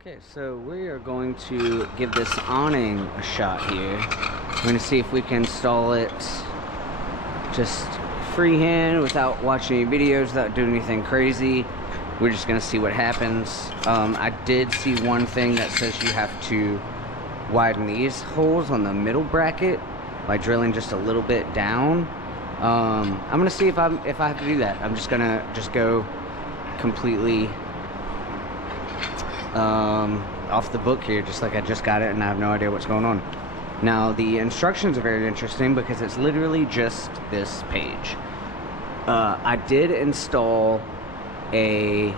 Okay, so we are going to give this awning a shot here. We're going to see if we can install it just freehand without watching any videos, without doing anything crazy. We're just going to see what happens. I did see one thing that says you have to widen these holes on the middle bracket by drilling just a little bit down. I'm going to see if I have to do that. I'm just going to go completely off the book here, just like I just got it and I have no idea what's going on. Now the instructions are very interesting because it's literally just this page. I did install a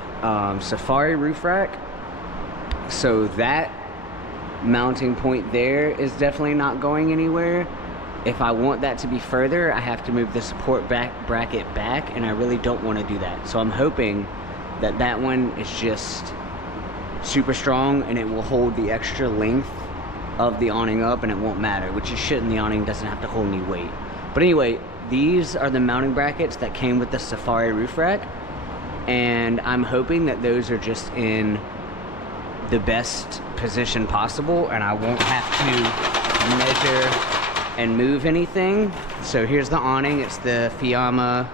Safari roof rack, so that mounting point there is definitely not going anywhere. If I want that to be further, I have to move the support bracket back, and I really don't want to do that. So I'm hoping that that one is just super strong and it will hold the extra length of the awning up and it won't matter, which it shouldn't. The awning doesn't have to hold any weight. But anyway, these are the mounting brackets that came with the Safari roof rack, and I'm hoping that those are just in the best position possible and I won't have to measure and move anything. So here's the awning. It's the Fiama,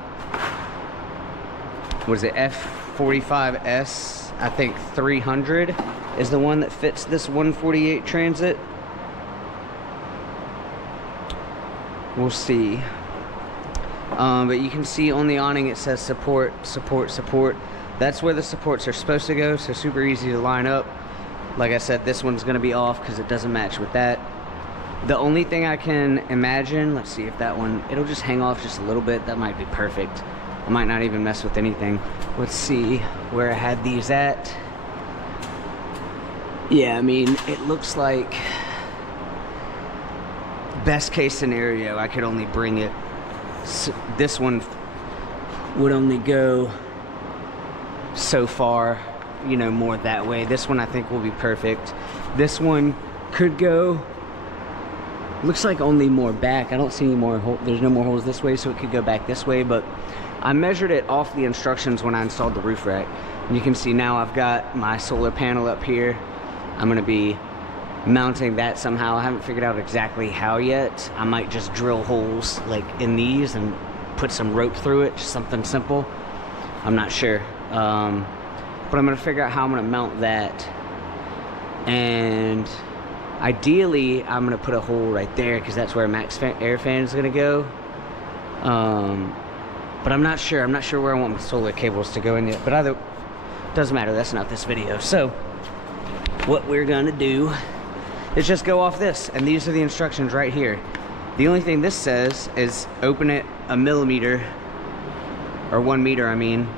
what is it, F45S, I think 300 is the one that fits this 148 Transit. We'll see. But you can see on the awning it says support, support, support. That's where the supports are supposed to go, so super easy to line up. Like I said, this one's gonna be off because it doesn't match with that. The only thing I can imagine, let's see if that one, it'll just hang off just a little bit. That might be perfect. I might not even mess with anything. Let's see where I had these at. Yeah, I mean, it looks like best case scenario, I could only bring it. This one would only go so far, you know, more that way. This one I think will be perfect. This one could go, looks like only more back. I don't see any more holes. There's no more holes this way, so it could go back this way, but I measured it off the instructions when I installed the roof rack. And you can see now I've got my solar panel up here. I'm gonna be mounting that somehow. I haven't figured out exactly how yet. I might just drill holes like in these and put some rope through it, just something simple. I'm not sure. But I'm gonna figure out how I'm gonna mount that. And ideally, I'm gonna put a hole right there because that's where max air fan is gonna go. But I'm not sure. I'm not sure where I want my solar cables to go in yet. But either, doesn't matter. That's not this video. So what we're gonna do is just go off this, and these are the instructions right here. The only thing this says is open it a millimeter, or 1 meter, I mean,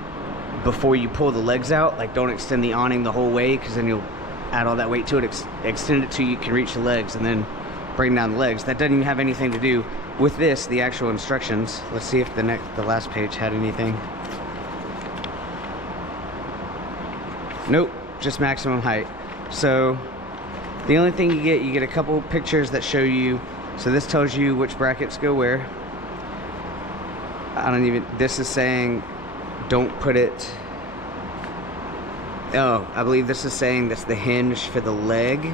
before you pull the legs out. Like, don't extend the awning the whole way because then you'll add all that weight to it. Extend it till you can reach the legs and then bring down the legs. That doesn't even have anything to do with this, the actual instructions. Let's see if the last page had anything. Nope, just maximum height. So the only thing you get a couple pictures that show you. So this tells you which brackets go where. This is saying don't put it, oh, I believe this is saying that's the hinge for the leg.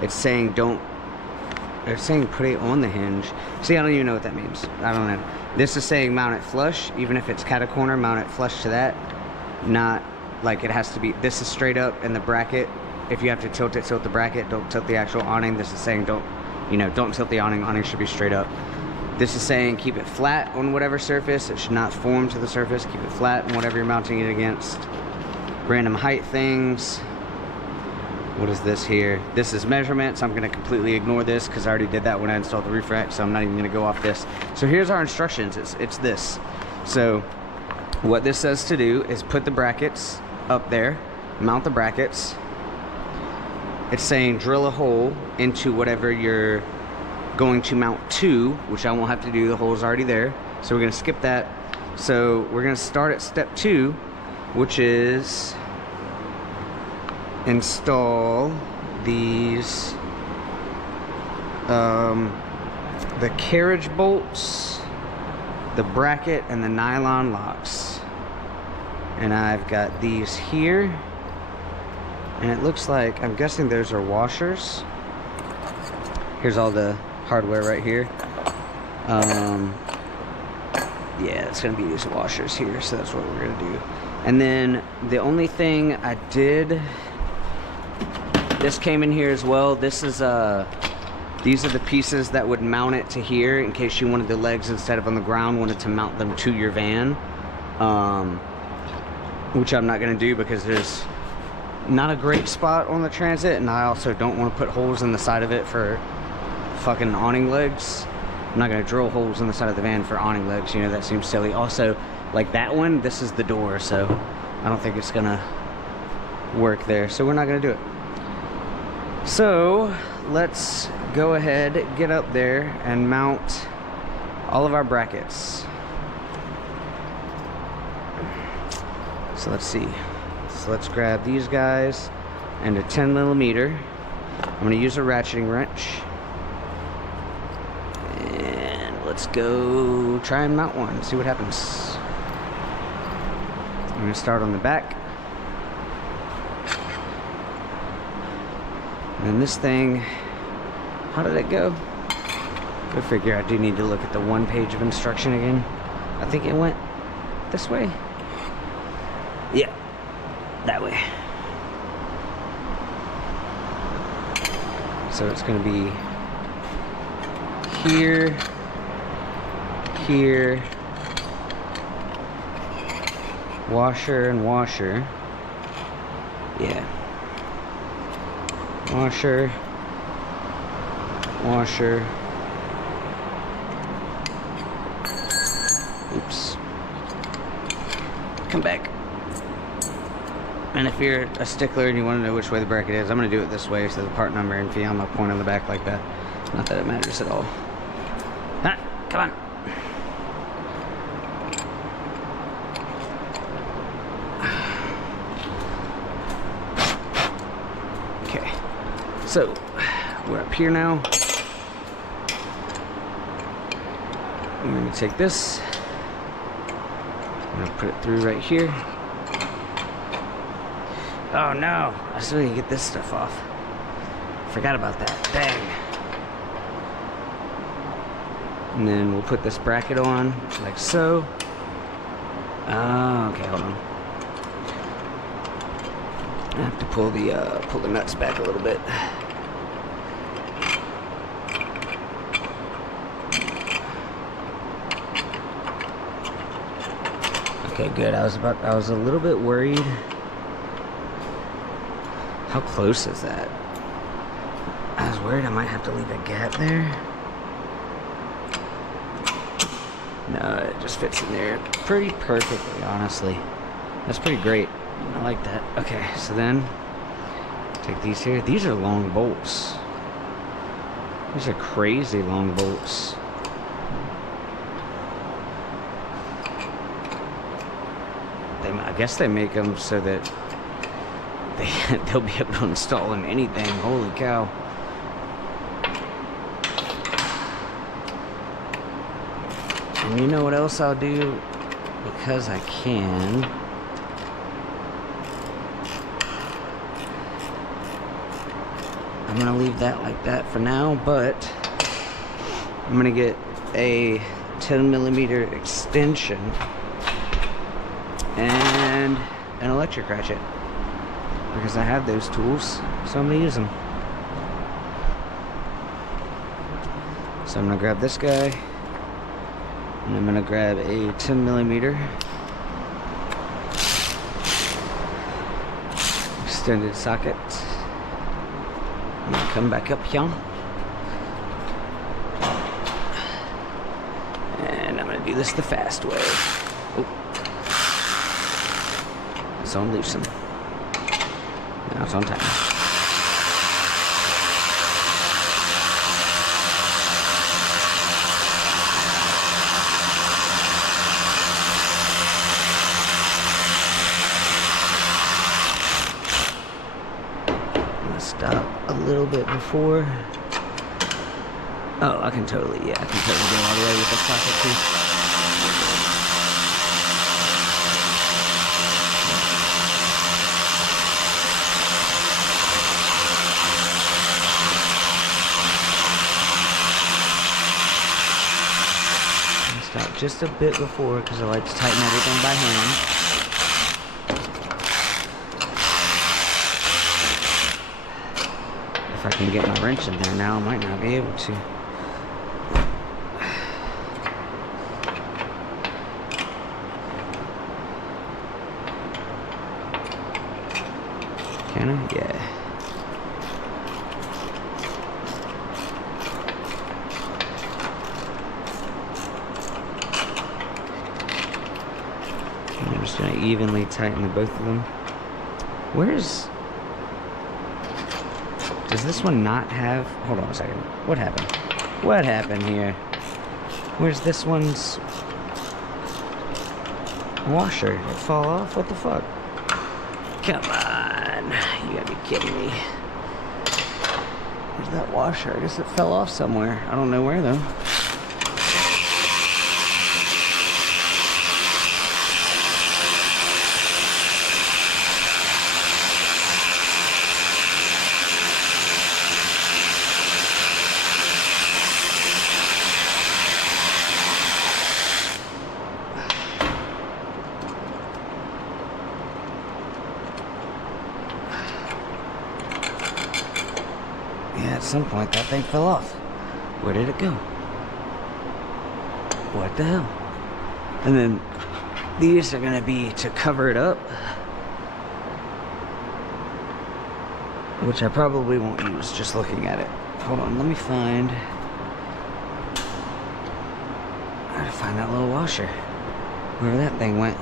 It's saying they're saying put it on the hinge. See, I don't even know what that means. I don't know. This is saying mount it flush. Even if it's cat a corner, mount it flush to that. Not like it has to be, this is straight up in the bracket. If you have to tilt it, tilt the bracket. Don't tilt the actual awning. This is saying don't tilt the awning. Awning should be straight up. This is saying keep it flat on whatever surface. It should not form to the surface. Keep it flat on whatever you're mounting it against. Random height things. What is this here? This is measurements. I'm going to completely ignore this because I already did that when I installed the roof rack, so I'm not even going to go off this. So here's our instructions. It's this. So what this says to do is put the brackets up there, mount the brackets. It's saying drill a hole into whatever you're going to mount to, which I won't have to do. The hole's already there. So we're going to skip that. So we're going to start at step 2, which is install these the carriage bolts, the bracket, and the nylon locks. And I've got these here. And it looks like, I'm guessing those are washers. Here's all the hardware right here. Yeah, it's gonna be these washers here, so that's what we're gonna do. And then the only thing I did, this came in here as well. This is these are the pieces that would mount it to here in case you wanted the legs instead of on the ground, wanted to mount them to your van. Which I'm not gonna do because there's not a great spot on the Transit, and I also don't want to put holes in the side of it for fucking awning legs. I'm not gonna drill holes in the side of the van for awning legs, you know, that seems silly. Also, like that one, this is the door, so I don't think it's gonna work there, so we're not gonna do it. So let's go ahead, get up there and mount all of our brackets. So let's see. So let's grab these guys and a 10mm. I'm gonna use a ratcheting wrench. And let's go try and mount one, see what happens. I'm gonna start on the back. And then this thing, how did it go? Go figure, I do need to look at the one page of instruction again. I think it went this way. Yeah, that way. So it's gonna be here, here, washer and washer. Yeah. Washer, washer. Oops. Come back. And if you're a stickler and you want to know which way the bracket is, I'm going to do it this way, so the part number and Fiama point on the back like that. Not that it matters at all. Ah, come on. Okay. So, we're up here now. I'm going to take this. I'm going to put it through right here. Oh no, I still need to get this stuff off. Forgot about that, dang. And then we'll put this bracket on, like so. Okay, hold on. I have to pull the nuts back a little bit. Okay, good. I was a little bit worried. How close is that? I was worried I might have to leave a gap there. No, it just fits in there pretty perfectly, honestly. That's pretty great. I like that. Okay, so then take these here. These are long bolts. These are crazy long bolts. I guess they make them so that they'll be able to install them anything. Holy cow. And you know what else I'll do? Because I can. I'm gonna leave that like that for now, but I'm gonna get a 10mm extension and an electric ratchet. Because I have those tools, so I'm gonna use them. So I'm gonna grab this guy, and I'm gonna grab a 10mm extended socket. I'm gonna come back up here, and I'm gonna do this the fast way. Oh. So I'm loosen. Now it's on time. I'm gonna stop a little bit before. Oh, I can totally go all the way with the socket too. just a bit before because I like to tighten everything by hand. If I can get my wrench in there now, I might not be able to. Can I? Yeah. I'm just gonna evenly tighten both of them. Does this one not have, hold on a second. What happened? What happened here? Where's this one's washer? Did it fall off? What the fuck? Come on. You gotta be kidding me. Where's that washer? I guess it fell off somewhere. I don't know where though. Yeah, at some point that thing fell off. Where did it go? What the hell? And then these are gonna be to cover it up, which I probably won't use just looking at it. Hold on, let me find. I gotta find that little washer. Wherever that thing went.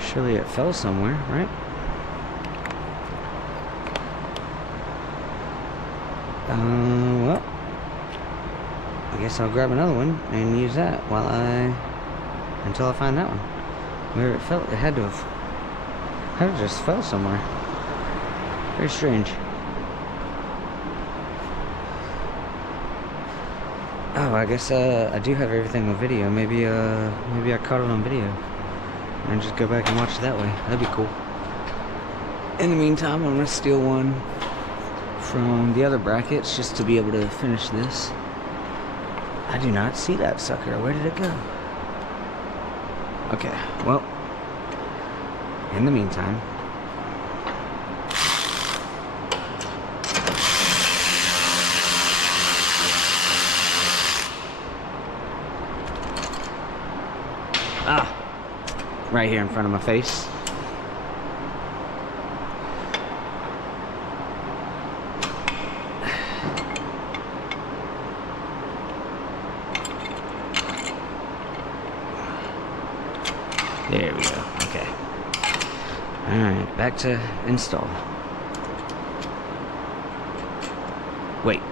Surely it fell somewhere, right? Well, I guess I'll grab another one and use that until I find that one. Where it fell, it had to just fell somewhere. Very strange. Oh, I guess I do have everything on video. Maybe I caught it on video. And just go back and watch it that way. That'd be cool. In the meantime, I'm gonna steal one from the other brackets just to be able to finish this. I do not see that sucker. Where did it go? Okay, well, in the meantime, right here in front of my face. There we go. Okay. Alright, back to install. Wait.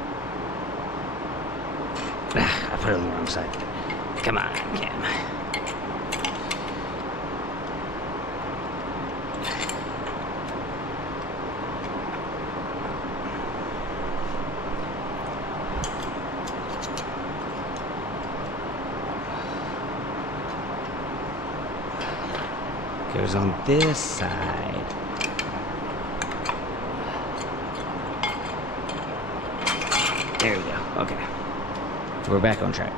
I put it on the wrong side. Come on, Cam. Goes on this side. There we go. Okay. We're back on track.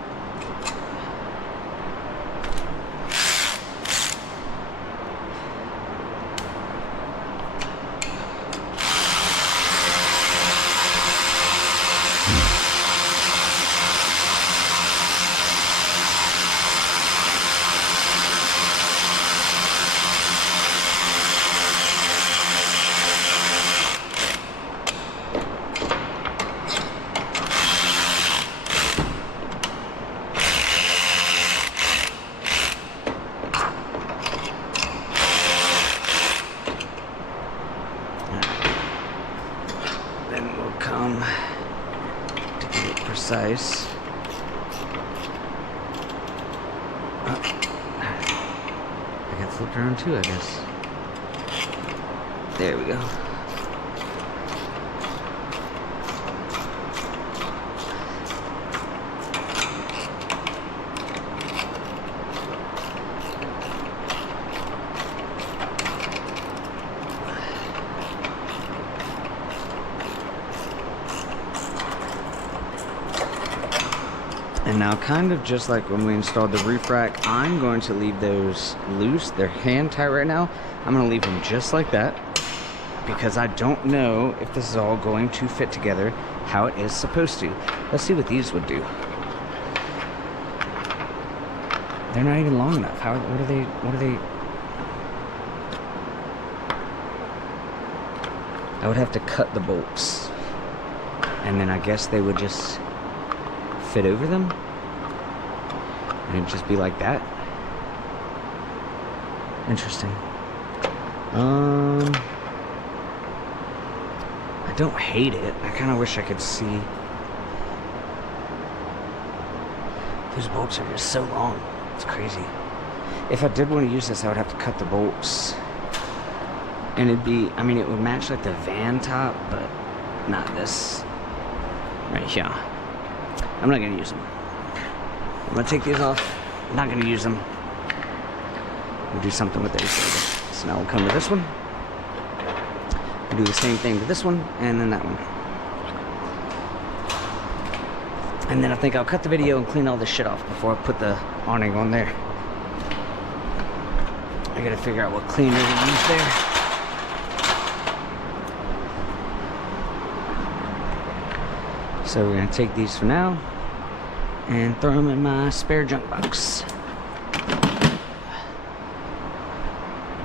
To get it precise. I got flipped around too, I guess. There we go. And now, kind of just like when we installed the roof rack, I'm going to leave those loose. They're hand tight right now. I'm going to leave them just like that because I don't know if this is all going to fit together how it is supposed to. Let's see what these would do. They're not even long enough. What are they? I would have to cut the bolts. And then I guess they would just fit over them. And it'd just be like that. Interesting. I don't hate it. I kind of wish I could see. Those bolts are just so long. It's crazy. If I did want to use this, I would have to cut the bolts. And it'd be, I mean, it would match like the van top, but not this right here. I'm not gonna use them. I'm gonna take these off. I'm not gonna use them. We'll do something with those later. So now we'll come to this one. We'll do the same thing to this one, and then that one. And then I think I'll cut the video and clean all this shit off before I put the awning on there. I gotta figure out what cleaner to use there. So we're gonna take these for now and throw them in my spare junk box.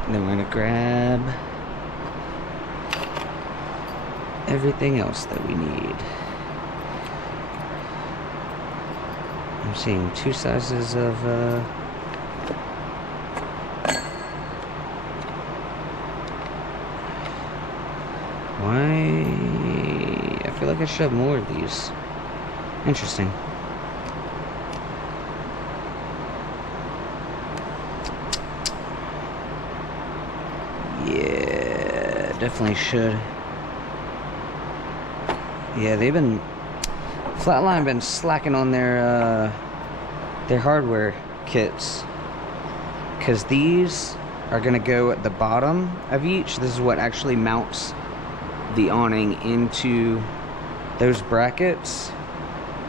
And then we're gonna grab everything else that we need. I'm seeing 2 sizes of why? I feel like I should have more of these. Interesting. Yeah, definitely should. Yeah, they've been Flatline been slacking on their hardware kits, because these are gonna go at the bottom of each. This is what actually mounts the awning into those brackets.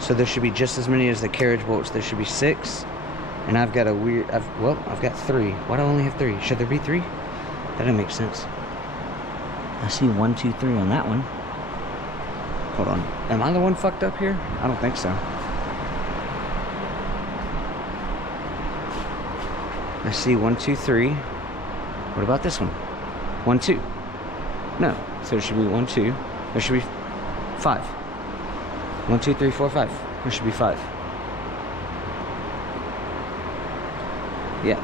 So there should be just as many as the carriage bolts. There should be 6, and I've got a weird. I've got 3. Why do I only have 3? Should there be 3? That doesn't make sense. I see 1, 2, 3 on that one. Hold on. Am I the one fucked up here? I don't think so. I see 1, 2, 3. What about this one? 1, 2. No. So there should be 1, 2. There should be 5. 1, 2, 3, 4, 5. There should be 5. Yeah.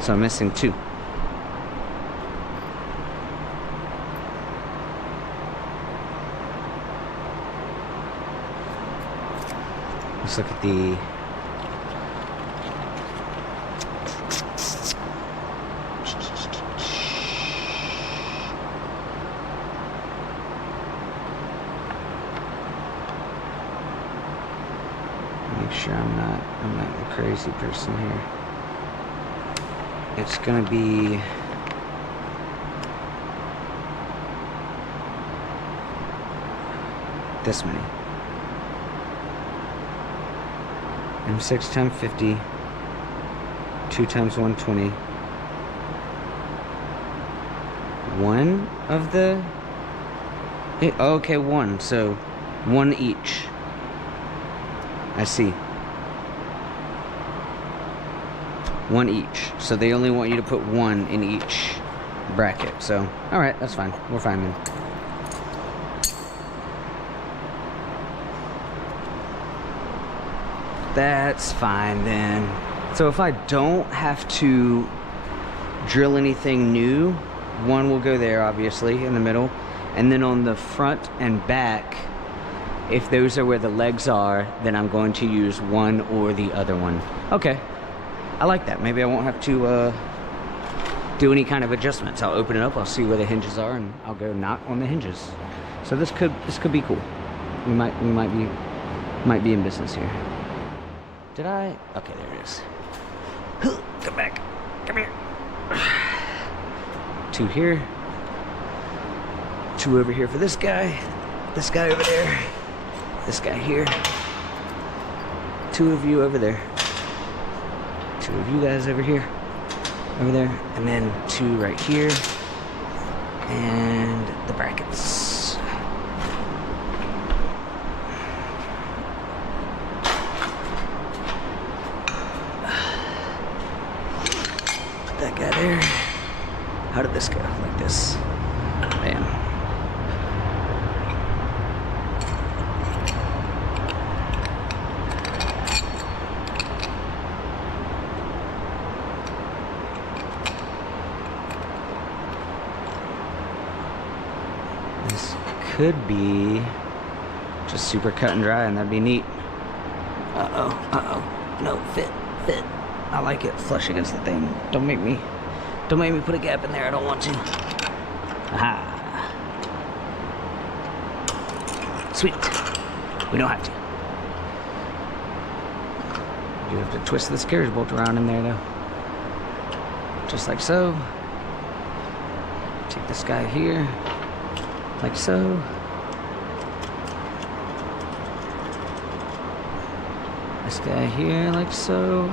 So I'm missing 2. Let's look at the make sure I'm not the crazy person here. It's gonna be this many. M6 times 50, 2 times 120. One of the, okay, 1, so 1 each. I see. 1 each. So they only want you to put 1 in each bracket. So, alright, that's fine. We're fine then. That's fine then. So if I don't have to drill anything new, 1 will go there, obviously, in the middle. And then on the front and back, if those are where the legs are, then I'm going to use 1 or the other one. Okay. I like that. Maybe I won't have to do any kind of adjustments. I'll open it up, I'll see where the hinges are, and I'll go knock on the hinges. So this could be cool. We might be in business here. Did I? Okay, there it is. Come back. Come here. 2 here. 2 over here for this guy. This guy over there. this guy here. 2 of you over there. 2 of you guys over here. Over there. And then 2 right here. And the brackets. Put that guy there. How did this go? Like this. Bam. This could be just super cut and dry, and that'd be neat. Uh-oh. No, fit. I like it. Flush against the thing. Don't make me put a gap in there. I don't want to. Aha. Sweet. We don't have to. You have to twist this carriage bolt around in there, though. Just like so. Take this guy here. Like so. This guy here, like so.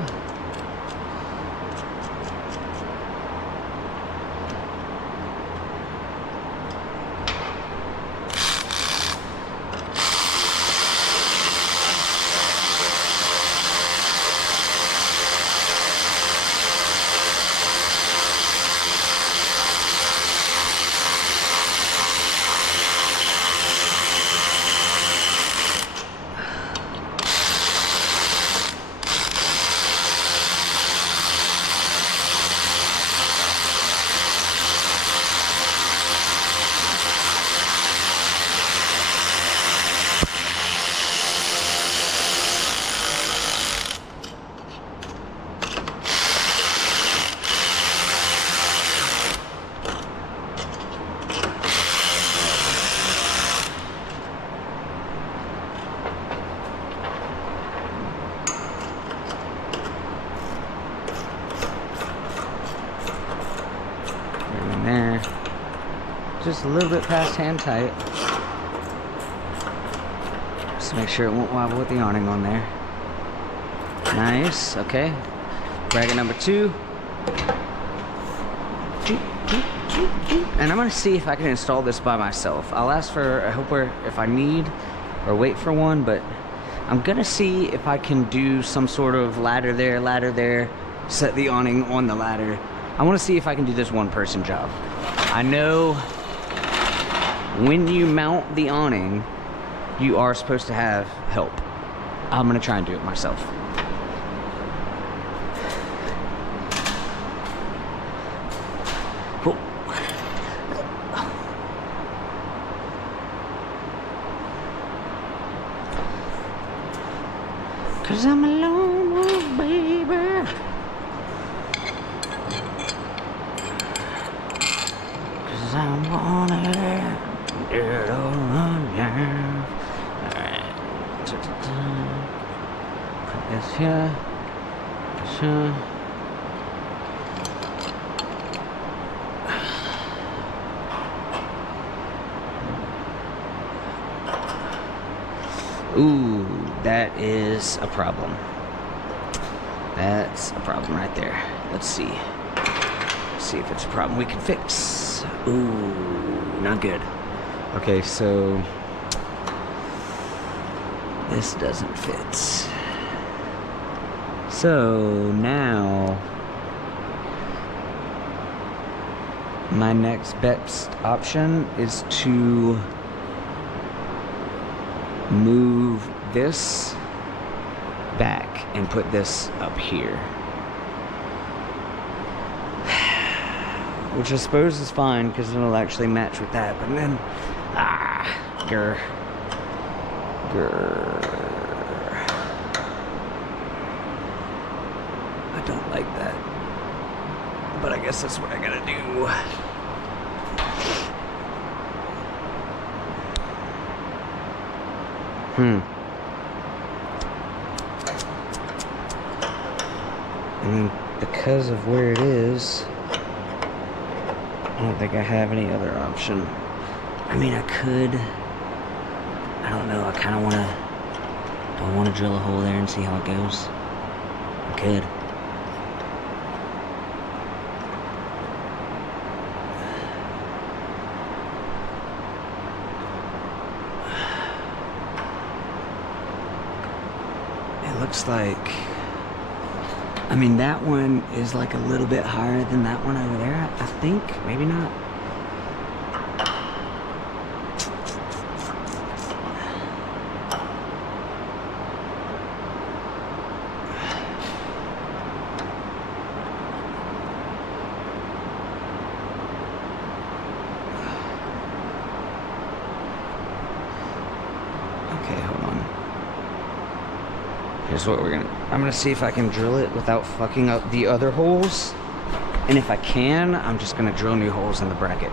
There. Just a little bit past hand tight. Just to make sure it won't wobble with the awning on there. Nice, okay. Bracket number 2. And I'm gonna see if I can install this by myself. I'll ask for a helper if I need, or wait for one, but I'm gonna see if I can do some sort of ladder there, set the awning on the ladder. I want to see if I can do this one-person job. I know when you mount the awning, you are supposed to have help. I'm going to try and do it myself. Cool. 'Cause I'm alone, baby. I'm gonna get it all again. Alright. Put this here. This here. Ooh, that is a problem. That's a problem right there. Let's see. See if it's a problem we can fix. Ooh, not good. Okay, so this doesn't fit. So now my next best option is to move this back and put this up here. Which I suppose is fine because it'll actually match with that, but then, grr. I don't like that, but I guess that's what I gotta do. And because of where it is, I don't think I have any other option. I mean, I could. I don't know. I kind of want to Do I want to drill a hole there and see how it goes? I could. It looks like, I mean, that one is like a little bit higher than that one over there, I think. Maybe not. Okay, hold on. Here's what I'm gonna see if I can drill it without fucking up the other holes. And if I can, I'm just gonna drill new holes in the bracket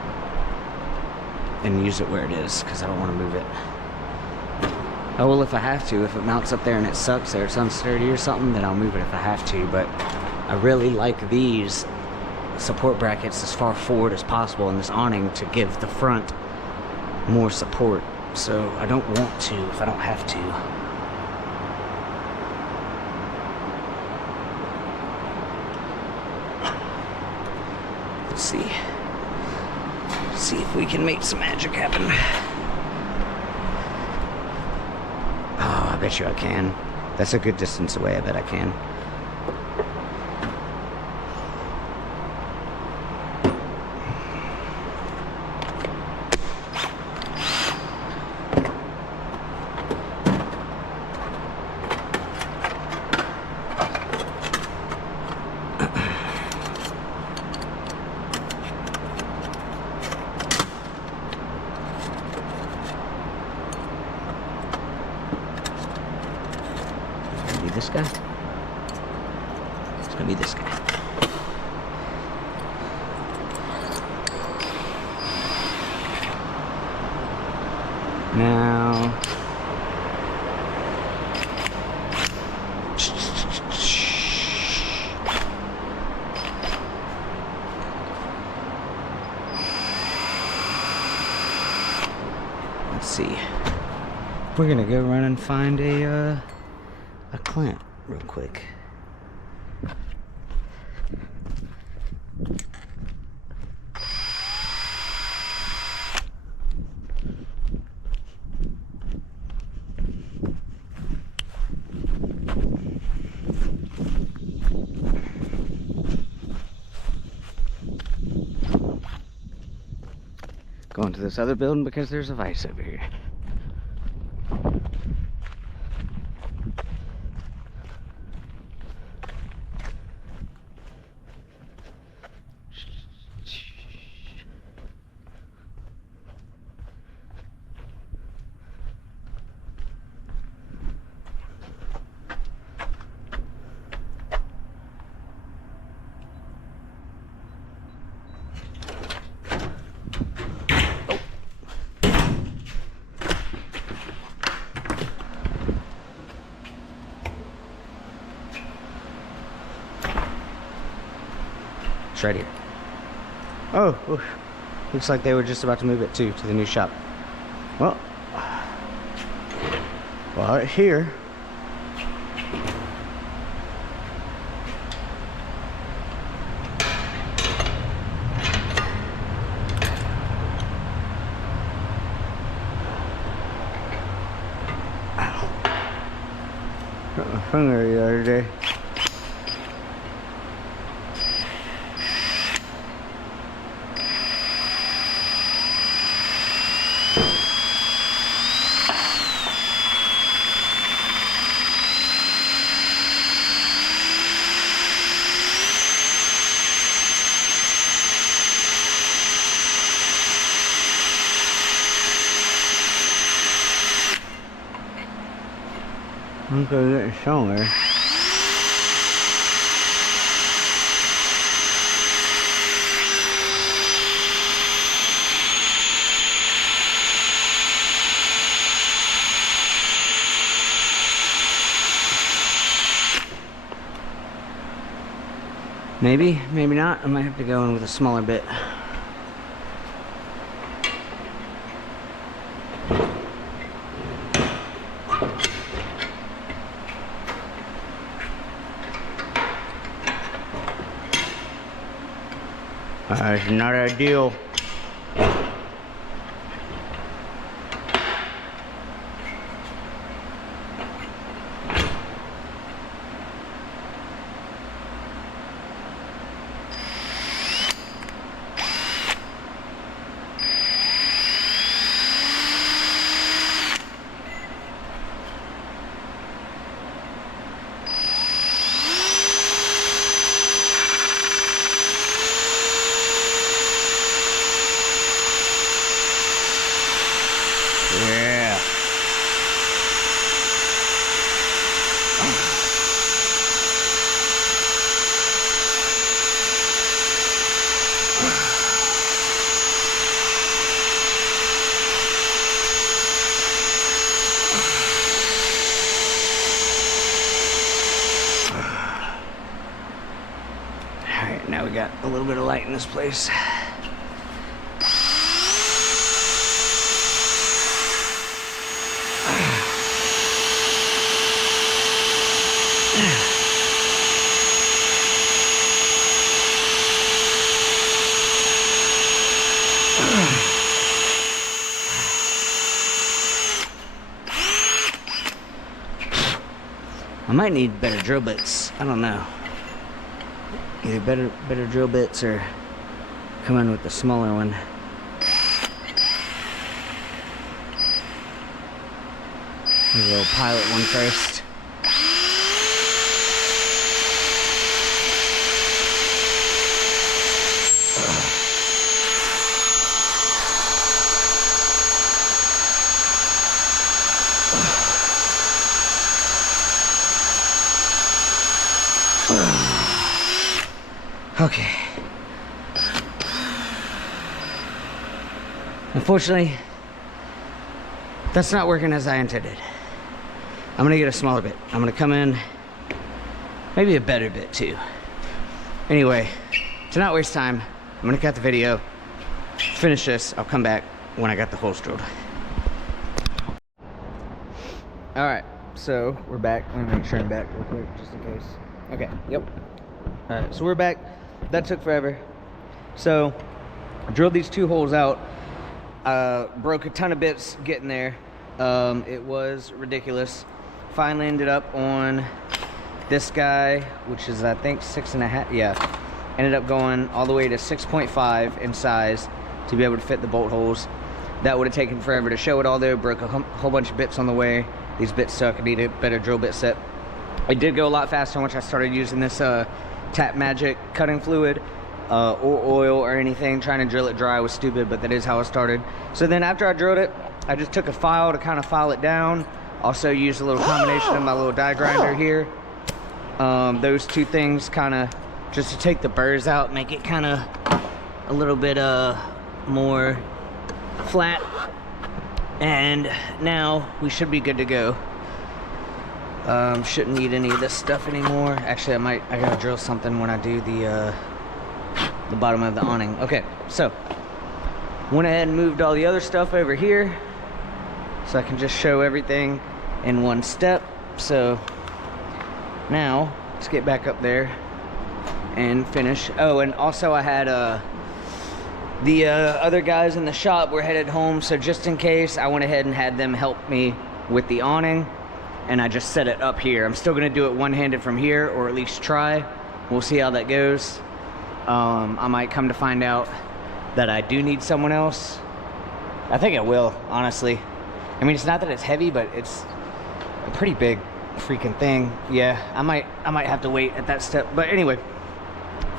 and use it where it is, because I don't want to move it. Oh, well, if I have to, if it mounts up there and it sucks or it's unsturdy or something, then I'll move it if I have to. But I really like these support brackets as far forward as possible in this awning to give the front more support. So I don't want to if I don't have to. Let's see. See if we can make some magic happen. Oh, I bet you I can. That's a good distance away, I bet I can. This guy? It's gonna be this guy. Now, let's see. We're gonna go run and find a clamp real quick. Going to this other building because there's a vise over here. Right here. Oh, oof. Looks like they were just about to move it too to the new shop. Well, right here. Ow. Got my finger the other day. I'm gonna get it stronger. Maybe, maybe not. I might have to go in with a smaller bit. It's not ideal. Yeah. All right, now we got a little bit of light in this place. I might need better drill bits. I don't know. Either better drill bits or come in with the smaller one. Here's a little pilot one first. Okay. Unfortunately, that's not working as I intended. I'm gonna get a smaller bit. I'm gonna come in, maybe a better bit too. Anyway, to not waste time, I'm gonna cut the video, finish this. I'll come back when I got the holes drilled. All right, so we're back. Let me make sure I'm back real quick, just in case. Okay, yep. All right, so we're back. That took forever. So I drilled these 2 holes out. Broke a ton of bits getting there. It was ridiculous. Finally ended up on this guy, which is I think 6.5. Yeah, ended up going all the way to 6.5 in size to be able to fit the bolt holes. That would have taken forever to show it all there. Broke a whole bunch of bits on the way. These bits suck. I need a better drill bit set. It did go a lot faster once I started using this Tap Magic cutting fluid or oil or anything. Trying to drill it dry was stupid, but that is how I started. So then after I drilled it, I just took a file to kind of file it down. Also used a little combination of my little die grinder here. Those 2 things kind of just to take the burrs out, make it kind of a little bit more flat. And now we should be good to go. Shouldn't need any of this stuff anymore. Actually, I gotta drill something when I do the bottom of the awning. Okay, so went ahead and moved all the other stuff over here so I can just show everything in one step. So now let's get back up there and finish. Oh, and also I had the other guys in the shop were headed home, so just in case, I went ahead and had them help me with the awning. And I just set it up here. I'm still gonna do it one-handed from here, or at least try. We'll see how that goes. I might come to find out that I do need someone else. I think I will, honestly. I mean, it's not that it's heavy, but it's a pretty big freaking thing. Yeah, I might have to wait at that step. But anyway,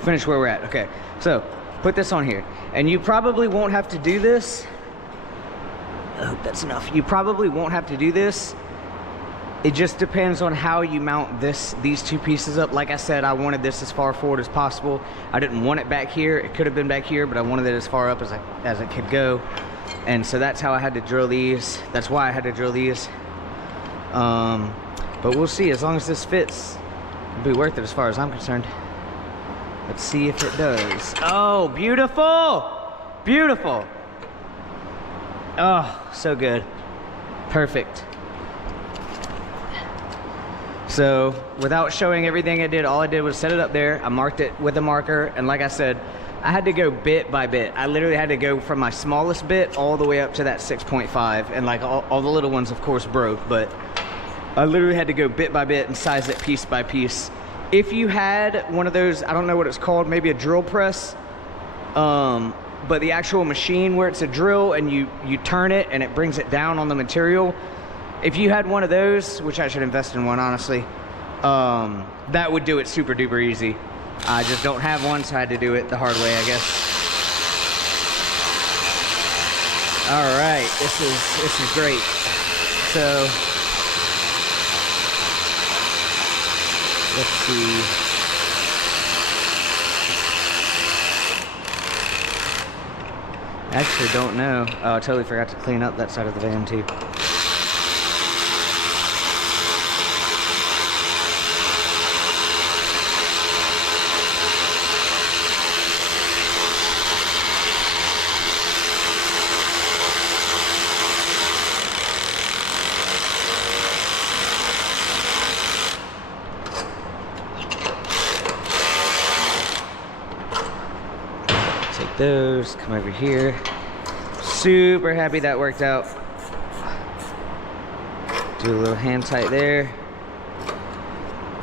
finish where we're at. Okay, so put this on here. And you probably won't have to do this. I hope that's enough. You probably won't have to do this. It just depends on how you mount these 2 pieces up. Like I said, I wanted this as far forward as possible. I didn't want it back here. It could have been back here, but I wanted it as far up as it could go. And so that's how I had to drill these. That's why I had to drill these. But we'll see. As long as this fits, it'll be worth it as far as I'm concerned. Let's see if it does. Oh, beautiful! Beautiful! Oh, so good. Perfect. So without showing everything I did, all I did was set it up there. I marked it with a marker, and like I said, I had to go bit by bit. I literally had to go from my smallest bit all the way up to that 6.5, and like all the little ones of course broke, but I literally had to go bit by bit and size it piece by piece. If you had one of those, I don't know what it's called, maybe a drill press, but the actual machine where it's a drill and you turn it and it brings it down on the material, if you had one of those, which I should invest in one honestly, that would do it super duper easy. I just don't have one, so I had to do it the hard way, I guess. All right, this is great. So let's see. I actually don't know. Oh, I totally forgot to clean up that side of the van too. Those, come over here. Super happy that worked out. Do a little hand tight there.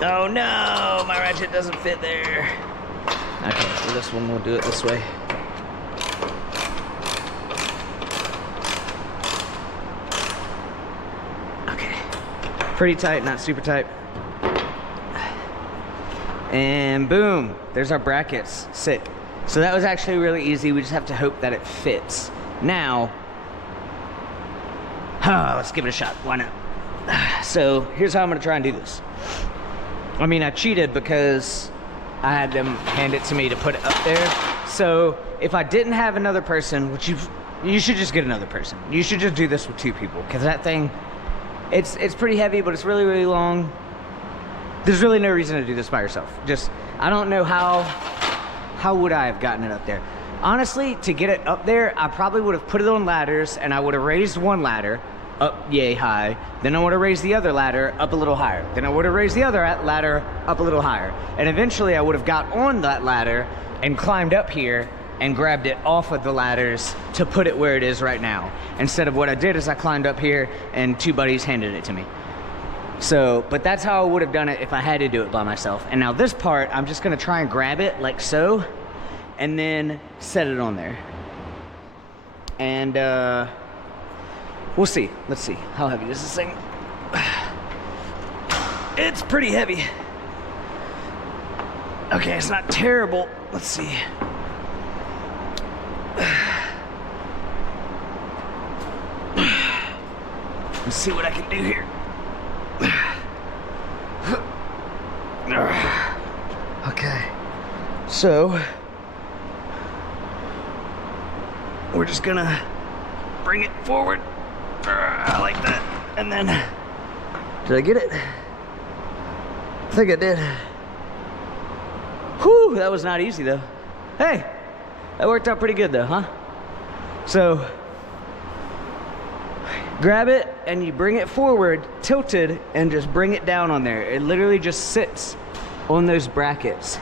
Oh no, my ratchet doesn't fit there. Okay, so this one we'll do it this way. Okay, pretty tight, not super tight. And boom, there's our brackets. Sick. So that was actually really easy. We just have to hope that it fits. Now, let's give it a shot. Why not? So here's how I'm gonna try and do this. I mean, I cheated because I had them hand it to me to put it up there. So if I didn't have another person, which you should just get another person. You should just do this with 2 people, because that thing, it's pretty heavy, but it's really, really long. There's really no reason to do this by yourself. Just, I don't know how would I have gotten it up there? Honestly, to get it up there, I probably would have put it on ladders, and I would have raised one ladder up yay high, then I would have raised the other ladder up a little higher, then I would have raised the other ladder up a little higher, and eventually I would have got on that ladder and climbed up here and grabbed it off of the ladders to put it where it is right now. Instead of what I did is I climbed up here and 2 buddies handed it to me. So, but that's how I would have done it if I had to do it by myself. And now this part, I'm just gonna try and grab it like so, and then set it on there. And we'll see. Let's see. How heavy is this thing? It's pretty heavy. Okay, it's not terrible. Let's see. Let's see what I can do here. Okay, so we're just gonna bring it forward. I like that. And then, did I get it? I think I did. Whew, that was not easy though. Hey, that worked out pretty good though, huh? So, grab it and you bring it forward, tilted, and just bring it down on there. It literally just sits on those brackets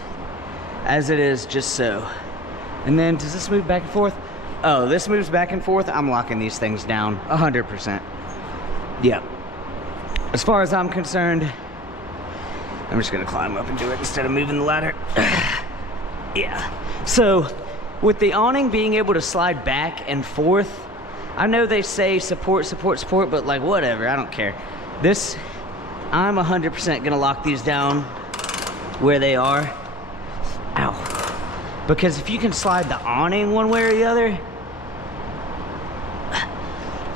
as it is, just so. And then, does this move back and forth? Oh, this moves back and forth. I'm locking these things down 100%. Yep. As far as I'm concerned, I'm just gonna climb up and do it instead of moving the ladder. Yeah. So, with the awning being able to slide back and forth, I know they say support, support, support, but like whatever, I don't care. This, I'm 100% gonna lock these down where they are. Ow. Because if you can slide the awning one way or the other,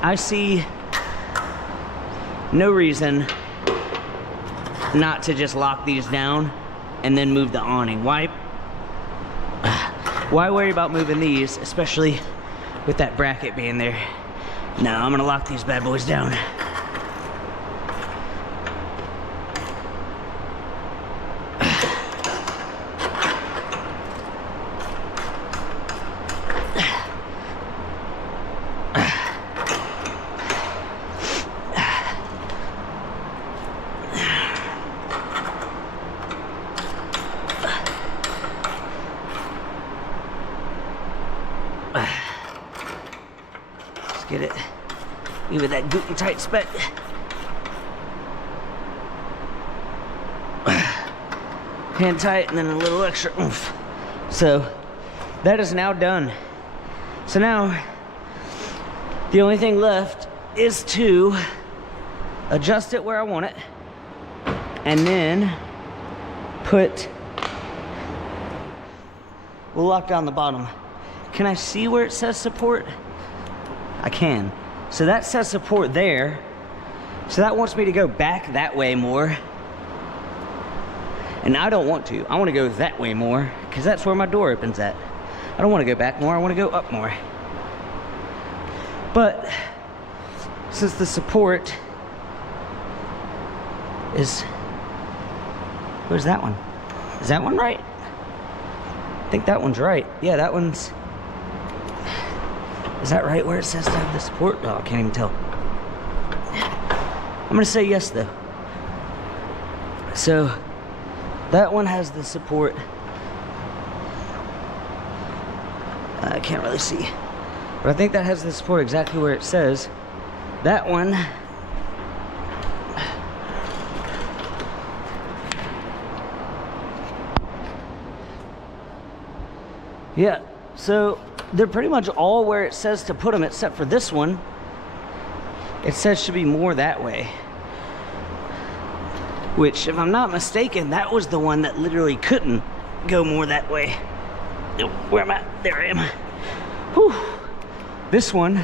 I see no reason not to just lock these down and then move the awning. Why worry about moving these, especially with that bracket being there? No, I'm gonna lock these bad boys down. with that gluten tight spec. Hand tight and then a little extra oomph. So that is now done. So now the only thing left is to adjust it where I want it and then we'll lock down the bottom. Can I see where it says support? I can. So that says support there. So that wants me to go back that way more. And I don't want to. I want to go that way more because that's where my door opens at. I don't want to go back more. I want to go up more. But since the support is, where's that one? Is that one right? I think that one's right. Yeah, that one's, is that right where it says to have the support? Oh, I can't even tell. I'm gonna say yes though. So that one has the support. I can't really see, but I think that has the support exactly where it says. That one, yeah, so they're pretty much all where it says to put them except for this one. It says should be more that way. Which, if I'm not mistaken, that was the one that literally couldn't go more that way. Where am I? There I am. Whew. This one,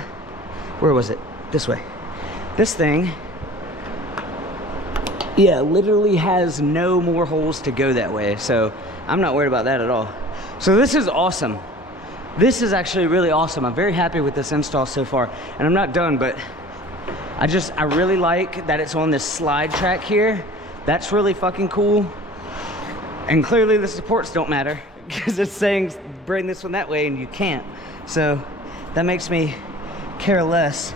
where was it? This way. This thing, yeah, literally has no more holes to go that way. So I'm not worried about that at all. So this is awesome. This is actually really awesome. I'm very happy with this install so far. And I'm not done, but I really like that it's on this slide track here. That's really fucking cool. And clearly the supports don't matter because it's saying bring this one that way and you can't. So that makes me care less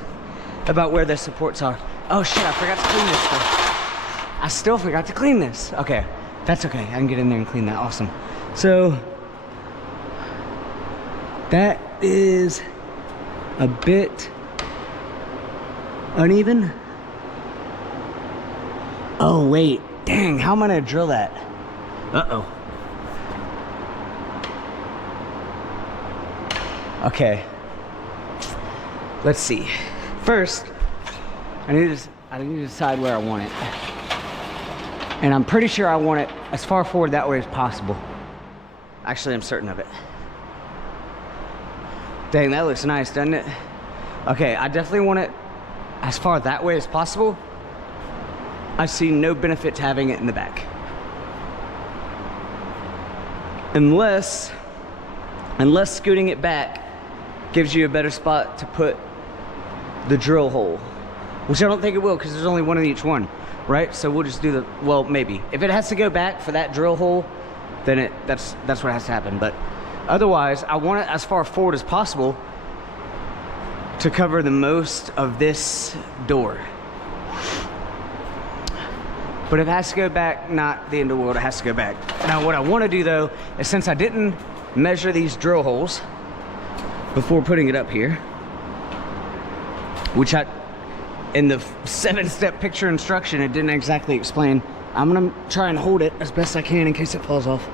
about where the supports are. Oh shit, I forgot to clean this stuff. I still forgot to clean this. Okay, that's okay. I can get in there and clean that. Awesome. So that is a bit uneven. Oh wait, dang, how am I gonna drill that? Uh-oh. Okay, let's see. First, I need to decide where I want it. And I'm pretty sure I want it as far forward that way as possible. Actually, I'm certain of it. Dang, that looks nice, doesn't it? Okay, I definitely want it as far that way as possible. I see no benefit to having it in the back. Unless scooting it back gives you a better spot to put the drill hole, which I don't think it will because there's only one in each one, right? So we'll just do the, well, maybe. If it has to go back for that drill hole, then that's what has to happen. But otherwise, I want it as far forward as possible to cover the most of this door. But if it has to go back, not the end of the world, it has to go back. Now what I want to do though, is since I didn't measure these drill holes before putting it up here, which in the 7-step picture instruction, it didn't exactly explain. I'm gonna try and hold it as best I can in case it falls off.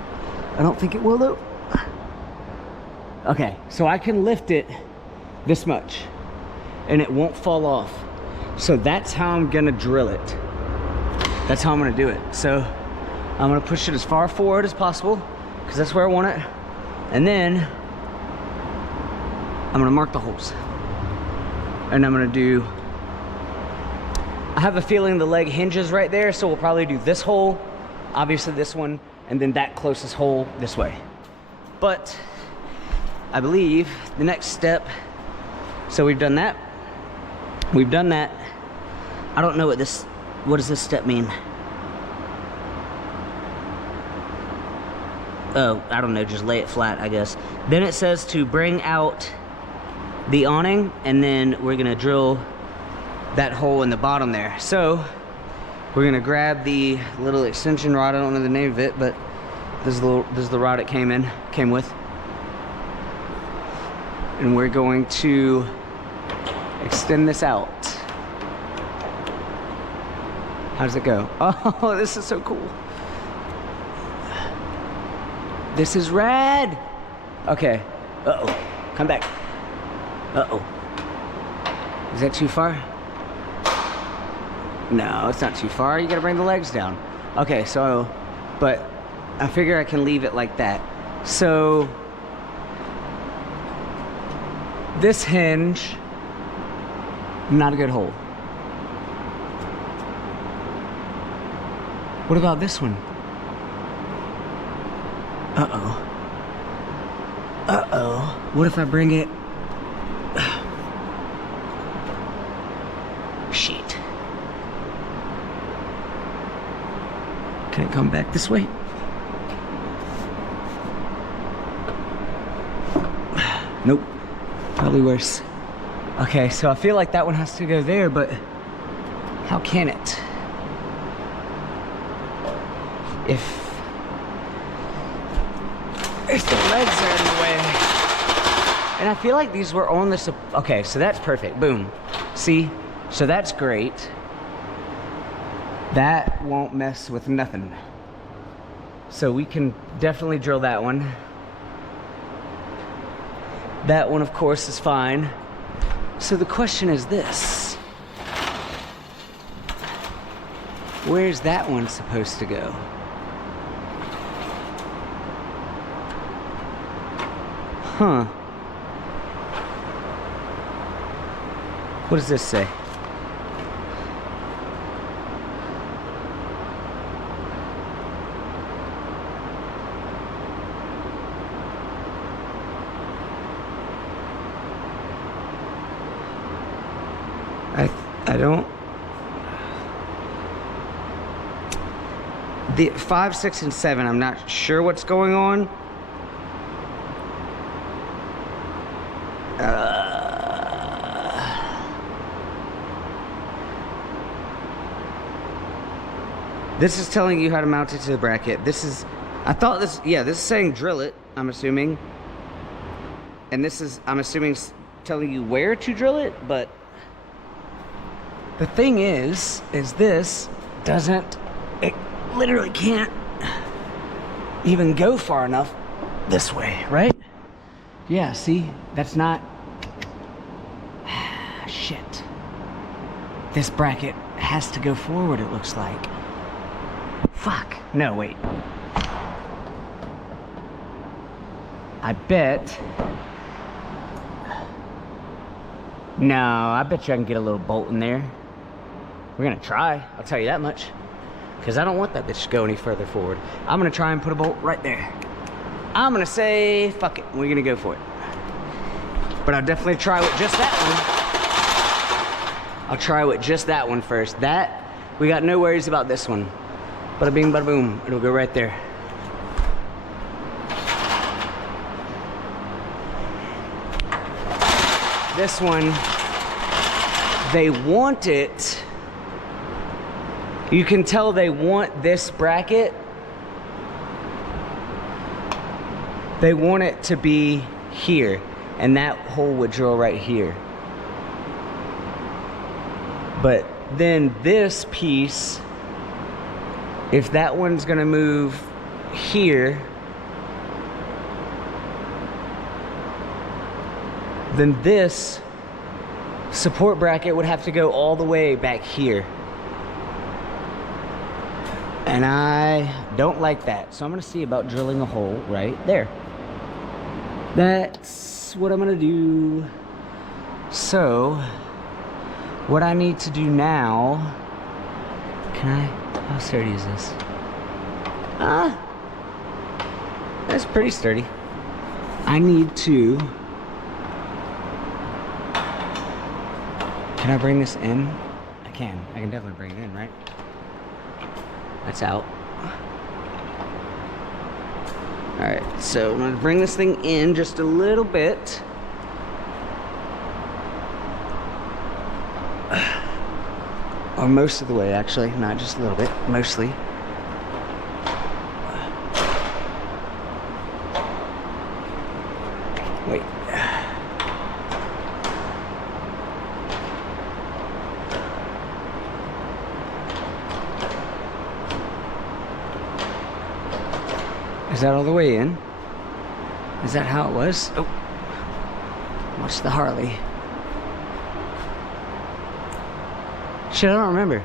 I don't think it will though. Okay, so I can lift it this much and it won't fall off. So that's how I'm gonna drill it. That's how I'm gonna do it. So I'm gonna push it as far forward as possible because that's where I want it. And then I'm gonna mark the holes. And I'm gonna do, I have a feeling the leg hinges right there, so we'll probably do this hole, obviously this one, and then that closest hole this way. But I believe the next step, so we've done that. We've done that. I don't know what does this step mean? Oh, I don't know, just lay it flat, I guess. Then it says to bring out the awning, and then we're gonna drill that hole in the bottom there. So we're gonna grab the little extension rod, I don't know the name of it, but this is the rod it came with. And we're going to extend this out. How does it go? Oh, this is so cool. This is rad. Okay. Uh-oh. Come back. Uh-oh. Is that too far? No, it's not too far. You gotta bring the legs down. Okay, so, but I figure I can leave it like that. So, this hinge, not a good hole. What about this one? Uh-oh. Uh-oh. What if I bring it? Shit. Can it come back this way? Nope. Probably worse. Okay, so I feel like that one has to go there, but how can it? If the legs are in the way. And I feel like these were on this. Okay, so that's perfect. Boom. See? So that's great. That won't mess with nothing. So we can definitely drill that one. That one, of course, is fine. So the question is this. Where's that one supposed to go? Huh. What does this say? I don't. The 5, 6, and 7, I'm not sure what's going on. This is telling you how to mount it to the bracket. This is, I thought this, yeah, this is saying drill it, I'm assuming. And this is, I'm assuming, telling you where to drill it, but the thing is this doesn't, it literally can't even go far enough this way, right? Yeah, see, that's not, shit. This bracket has to go forward, it looks like. Fuck, no, wait. I bet, no, I bet you I can get a little bolt in there. We're gonna try, I'll tell you that much. Because I don't want that bitch to go any further forward. I'm gonna try and put a bolt right there. I'm gonna say, fuck it, we're gonna go for it. But I'll definitely try with just that one. I'll try with just that one first. That, we got no worries about this one. Bada bing, bada boom, it'll go right there. This one, they want it. You can tell they want this bracket. They want it to be here, and that hole would drill right here. But then this piece, if that one's gonna move here, then this support bracket would have to go all the way back here. And I don't like that. So I'm gonna see about drilling a hole right there. That's what I'm gonna do. So, what I need to do now, how sturdy is this? That's pretty sturdy. I need to, can I bring this in? I can definitely bring it in, right? That's out. All right, so I'm gonna bring this thing in just a little bit. Or most of the way, actually, not just a little bit, mostly. Wait. Is that all the way in? Is that how it was? Oh. Watch the Harley. Shit, I don't remember.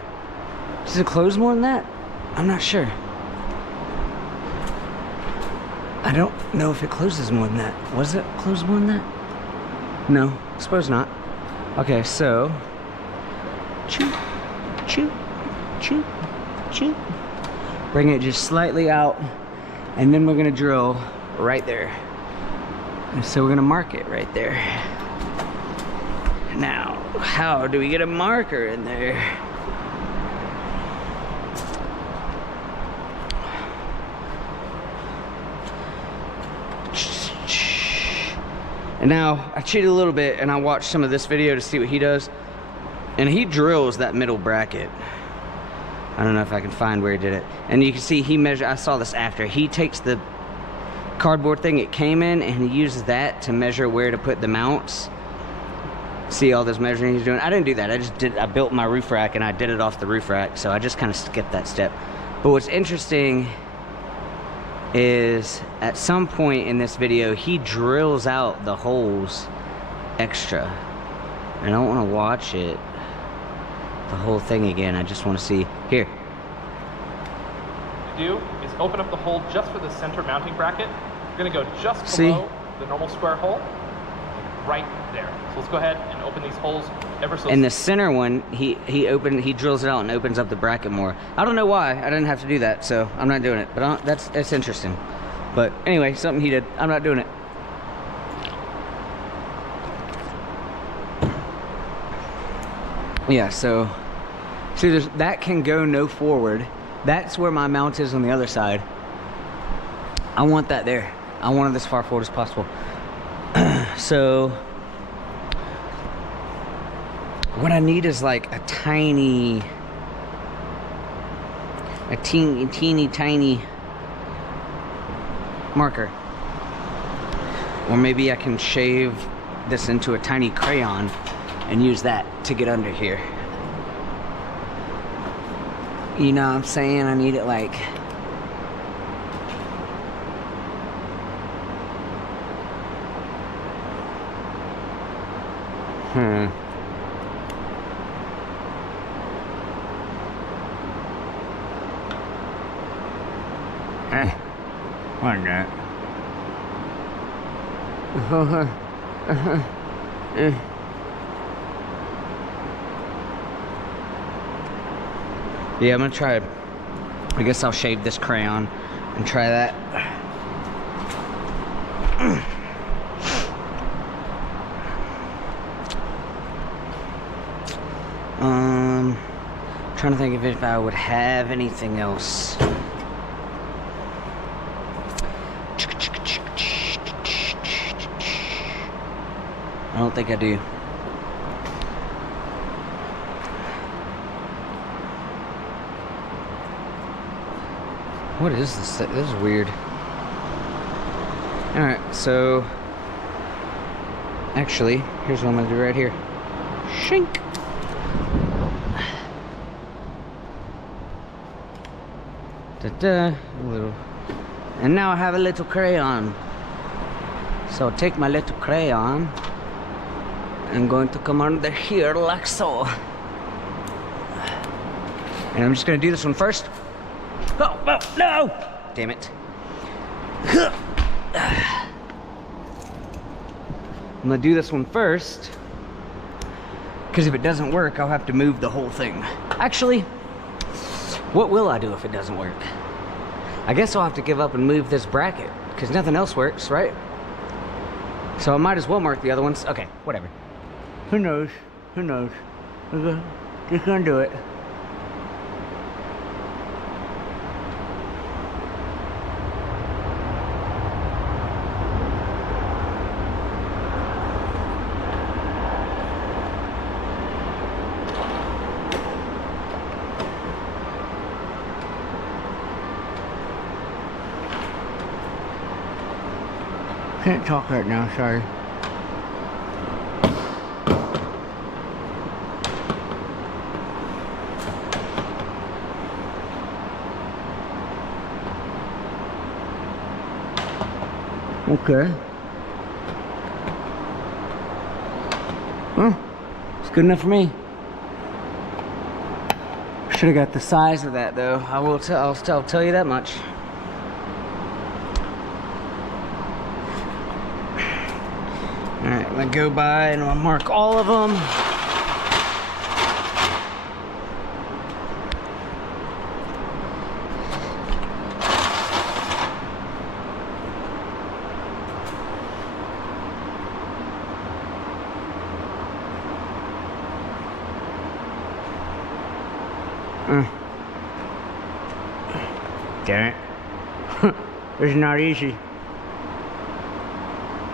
Does it close more than that? I'm not sure. I don't know if it closes more than that. Was it closed more than that? No, I suppose not. Okay, so choo, choo, choo, choo. Bring it just slightly out, and then we're gonna drill right there. And so we're gonna mark it right there. Now, how do we get a marker in there? And now, I cheated a little bit and I watched some of this video to see what he does. And he drills that middle bracket. I don't know if I can find where he did it. And you can see he measured, I saw this after. He takes the cardboard thing it came in and he uses that to measure where to put the mounts. See all this measuring he's doing? I didn't do that. I built my roof rack and I did it off the roof rack. So I just kind of skipped that step. But what's interesting is at some point in this video he drills out the holes extra. I don't want to watch it the whole thing again. I just want to see here. What you do is open up the hole just for the center mounting bracket. You're going to go just below the normal square hole right there. So let's go ahead and open these holes ever so. And the center one, he drills it out and opens up the bracket more. I don't know why. I didn't have to do that, so I'm not doing it. But that's interesting. But anyway, something he did. I'm not doing it. Yeah, so see, that can go no forward. That's where my mount is on the other side. I want that there. I want it as far forward as possible. So what I need is like a teeny tiny marker. Or maybe I can shave this into a tiny crayon and use that to get under here. You know what I'm saying? I need it like why not? Yeah, I'm gonna try it. I guess I'll shave this crayon and try that. Trying to think of if I would have anything else. I don't think I do. What is this? This is weird. Alright, so actually, here's what I'm gonna do right here. Shink. Da-da. A little. And now I have a little crayon. So I'll take my little crayon. I'm going to come under here like so. And I'm just gonna do this one first. Oh, oh, no! Damn it. I'm gonna do this one first, because if it doesn't work, I'll have to move the whole thing. Actually, what will I do if it doesn't work? I guess I'll have to give up and move this bracket, because nothing else works, right? So I might as well mark the other ones. Okay, whatever. Who knows? Who knows? Just gonna do it. Can't talk right now, sorry. Okay. Well, it's good enough for me. Should have got the size of that though. I'll tell you that much. All right, I'm gonna go by and I'll mark all of them. Damn it. It's not easy.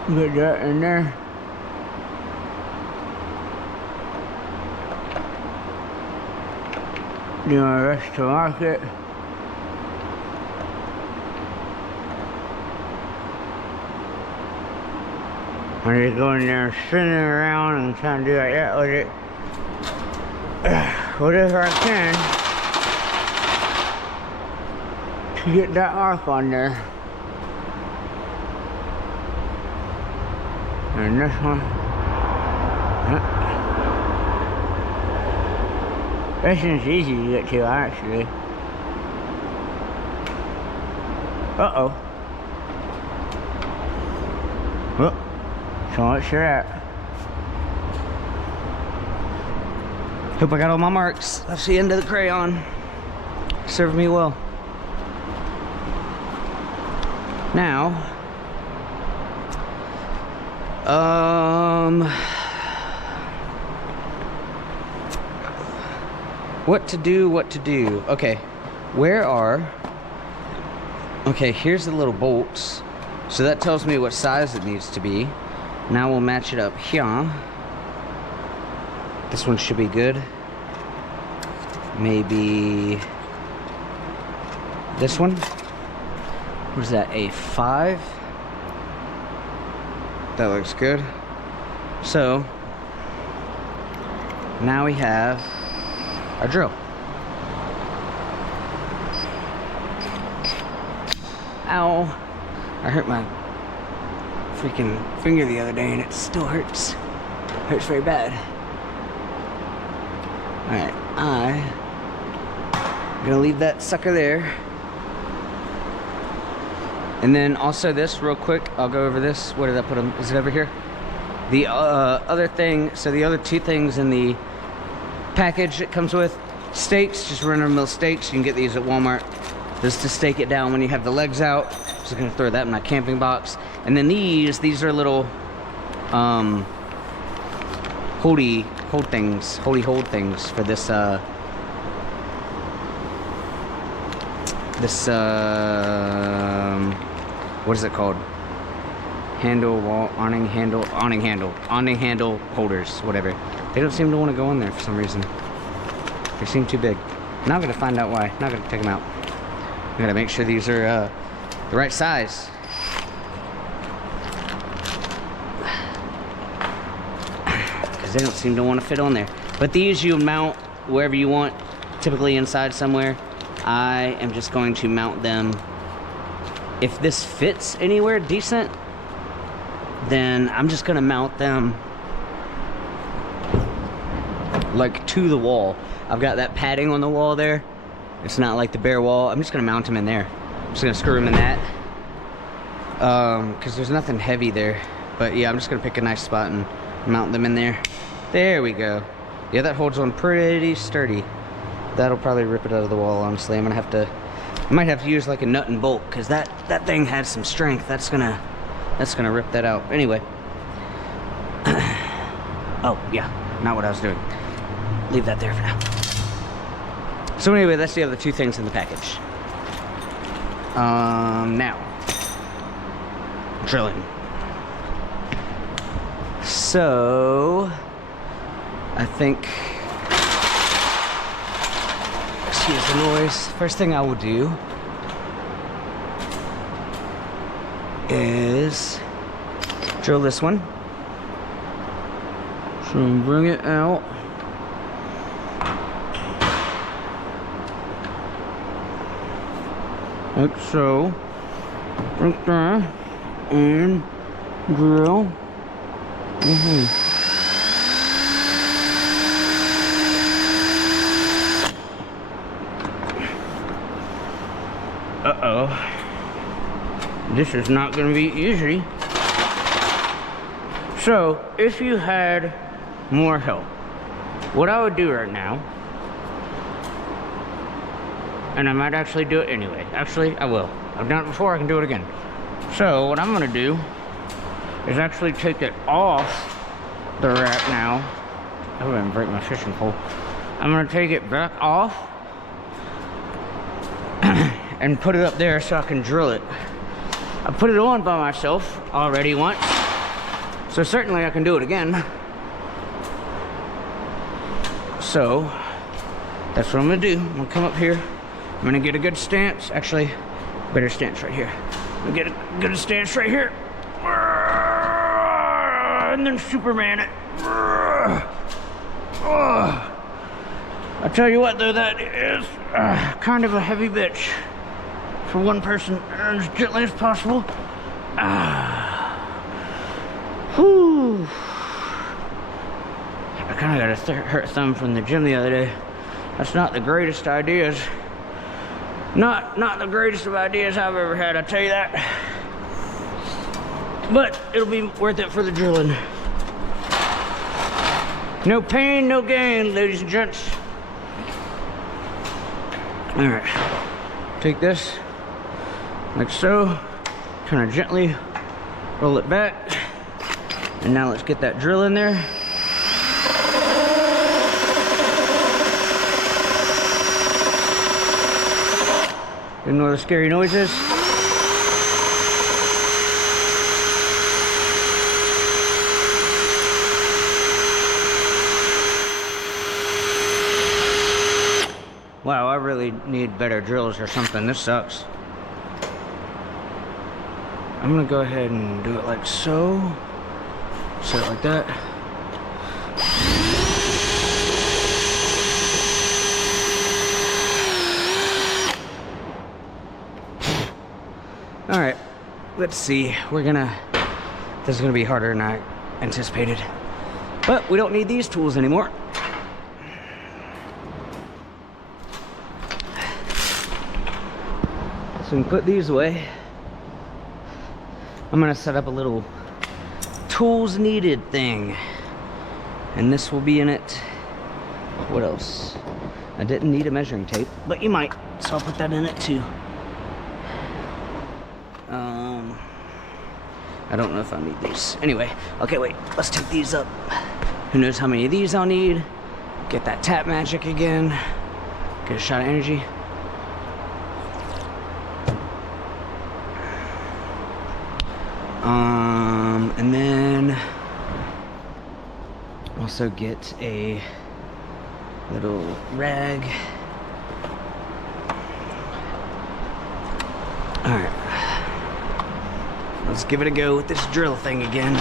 Get that in there. Do my best to mark it. I'm just going there and spinning around and trying to do like that with it. Whatever I can to get that arc on there. And this one. This one's easy to get to actually. Uh-oh. Well, so much for that. Hope I got all my marks. That's the end of the crayon. Served me well. Now, what to do. Okay, okay, here's the little bolts. So that tells me what size it needs to be. Now we'll match it up here. This one should be good. Maybe this one. What is that, a 5? That looks good. So now we have our drill. Ow. I hurt my freaking finger the other day and it still hurts. Hurts very bad. Alright, I'm gonna leave that sucker there. And then also this real quick, I'll go over this. Where did I put them? Is it over here? The other thing, so the other two things in the package it comes with, stakes, just run-of-the-mill stakes. You can get these at Walmart. Just to stake it down when you have the legs out. Just gonna throw that in my camping box. And then these are little holy hold things for this what is it called? Awning handle holders, whatever. They don't seem to want to go in there for some reason. They seem too big. Now I'm gonna find out why. Now I'm gonna take them out. I gotta make sure these are the right size. Because they don't seem to want to fit on there. But these you mount wherever you want, typically inside somewhere. I am just going to mount them. If this fits anywhere decent, then I'm just gonna mount them like to the wall. I've got that padding on the wall there. It's not like the bare wall. I'm just gonna mount them in there. I'm just gonna screw them in that. Because there's nothing heavy there. But yeah, I'm just gonna pick a nice spot and mount them in there. There we go. Yeah, that holds on pretty sturdy. That'll probably rip it out of the wall, honestly. I might have to use like a nut and bolt, because that thing had some strength. That's gonna rip that out. Anyway. Oh, yeah, not what I was doing. Leave that there for now. So anyway, that's the other two things in the package. Now, drilling. So, I think, excuse the noise. First thing I will do is drill this one. So bring it out. Like so. Right there. and drill. Uh-oh. This is not gonna be easy. So, if you had more help, what I would do right now, and I might actually do it anyway. Actually, I will. I've done it before, I can do it again. So, what I'm gonna do is actually take it off the rack now. I'm gonna break my fishing pole. I'm gonna take it back off and put it up there so I can drill it. I put it on by myself already once, so certainly I can do it again. So that's what I'm gonna do. I'm gonna come up here. I'm gonna get a good stance. Actually, better stance right here. I'm gonna get a good stance right here. And then Superman it. I tell you what though, that is kind of a heavy bitch for one person, as gently as possible. Whew. I kind of got a hurt thumb from the gym the other day. That's not the greatest ideas. Not the greatest of ideas I've ever had, I tell you that. But it'll be worth it for the drilling. No pain, no gain, ladies and gents. All right, take this like so, kind of gently roll it back, and now let's get that drill in there. Ignore the scary noises. Wow, I really need better drills or something. This sucks. I'm gonna go ahead and do it like so. Set it like that. All right, let's see. This is gonna be harder than I anticipated. But we don't need these tools anymore. So we can put these away. I'm gonna set up a little tools needed thing. And this will be in it. What else? I didn't need a measuring tape, but you might, so I'll put that in it too. I don't know if I need these. Anyway, okay, wait, let's take these up. Who knows how many of these I'll need. Get that tap magic again. Get a shot of energy. And then also get a little rag. All right, let's give it a go with this drill thing again.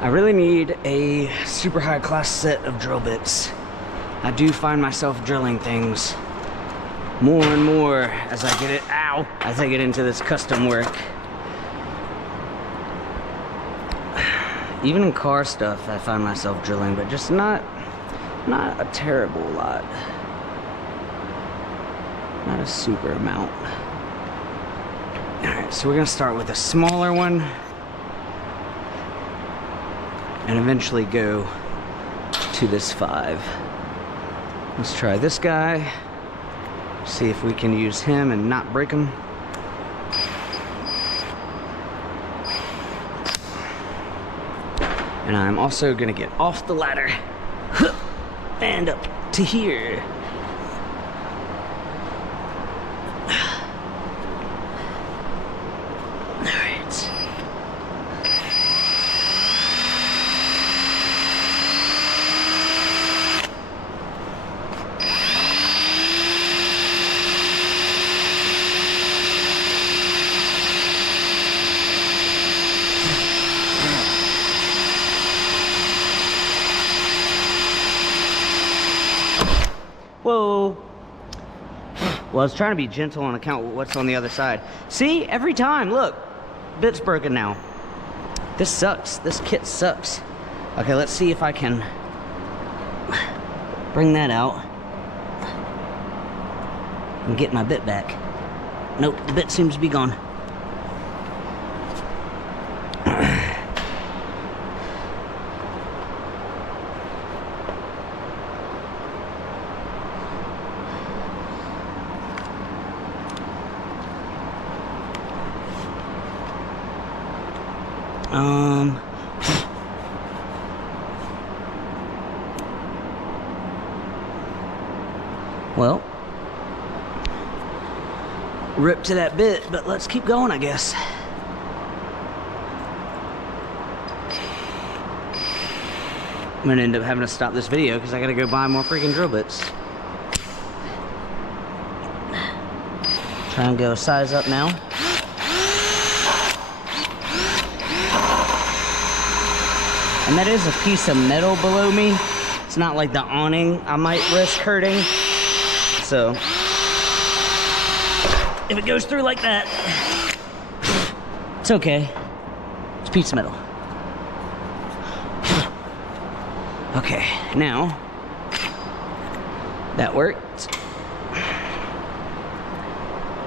I really need a super high class set of drill bits. I do find myself drilling things more and more as I get into this custom work. Even in car stuff, I find myself drilling, but just not a terrible lot. Not a super amount. All right, so we're gonna start with a smaller one and eventually go to this 5. Let's try this guy. See if we can use him and not break him. And I'm also gonna get off the ladder and up to here. All right. Whoa. Well, I was trying to be gentle on account of what's on the other side. See, every time, look, bit's broken now. This sucks. This kit sucks. Okay, let's see if I can bring that out and get my bit back. Nope, the bit seems to be gone. Well, rip to that bit, but let's keep going, I guess. I'm gonna end up having to stop this video because I gotta go buy more freaking drill bits. Try and go size up now. And that is a piece of metal below me. It's not like the awning I might risk hurting. So, if it goes through like that, it's okay. It's a piece of metal. Okay, now, that worked.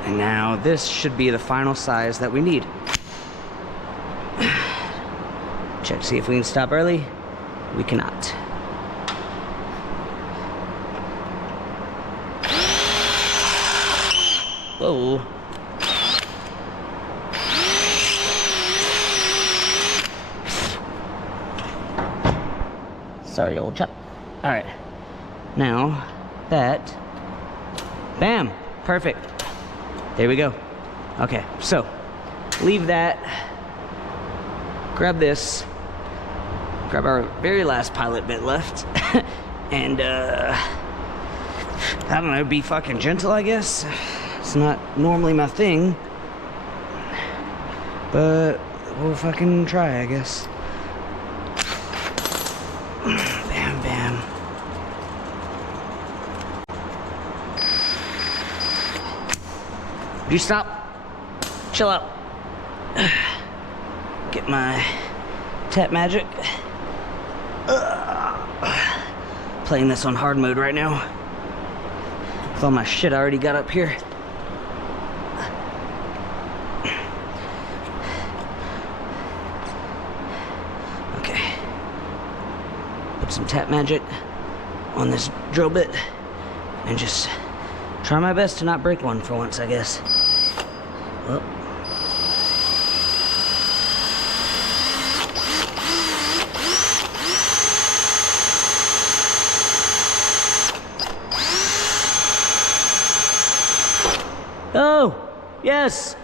And now this should be the final size that we need. Check to see if we can stop early. We cannot. Whoa. Sorry, old chap. All right. Now that, bam, perfect. There we go. Okay, so leave that. Grab this. Grab our very last pilot bit left. And I don't know, be fucking gentle, I guess. It's not normally my thing, but we'll fucking try, I guess. Bam, bam. You stop. Chill out. Get my tap magic. Playing this on hard mode right now. With all my shit I already got up here. Okay. Put some tap magic on this drill bit and just try my best to not break one for once, I guess. Well. Oh, yes.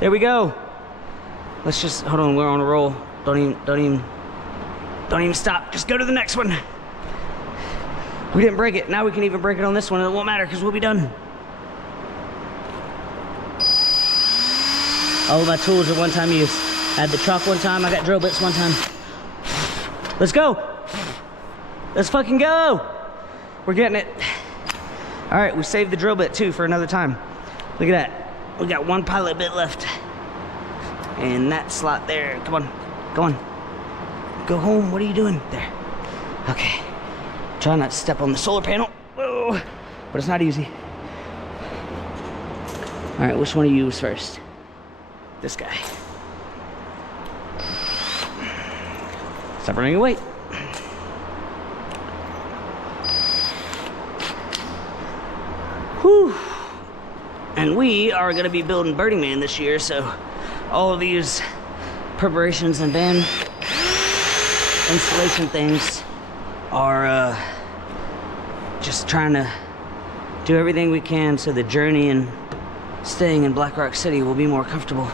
There we go. Let's just, hold on, we're on a roll. Don't even stop. Just go to the next one. We didn't break it. Now we can even break it on this one and it won't matter because we'll be done. All my tools are one-time use. I had the chalk one time, I got drill bits one time. Let's go. Let's fucking go. We're getting it. All right, we saved the drill bit too for another time. Look at that. We got one pilot bit left. And that slot there, come on, go on. Go home, what are you doing? There. Okay. Try not to step on the solar panel. Whoa. But it's not easy. All right, which one do you use first? This guy. Stop running away. Whew. And we are gonna be building Burning Man this year, so all of these preparations and band installation things are just trying to do everything we can so the journey and staying in Black Rock City will be more comfortable.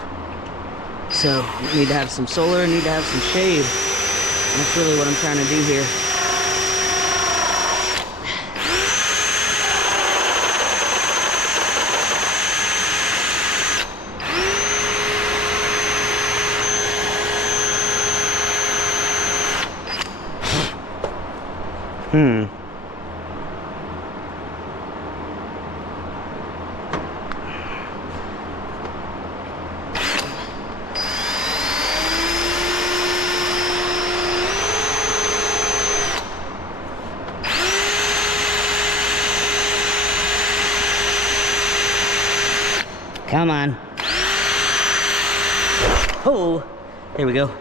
So we need to have some solar, need to have some shade. And that's really what I'm trying to do here. Come on. Oh, there we go.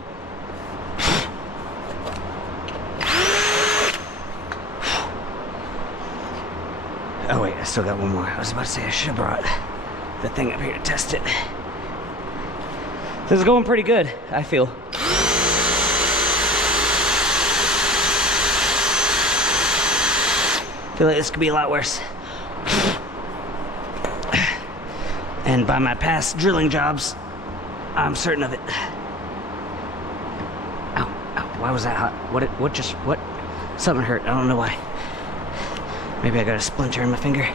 Oh wait, I still got one more. I was about to say I should have brought the thing up here to test it. This is going pretty good, I feel. I feel like this could be a lot worse. And by my past drilling jobs, I'm certain of it. Ow, ow, why was that hot? What? Something hurt, I don't know why. Maybe I got a splinter in my finger.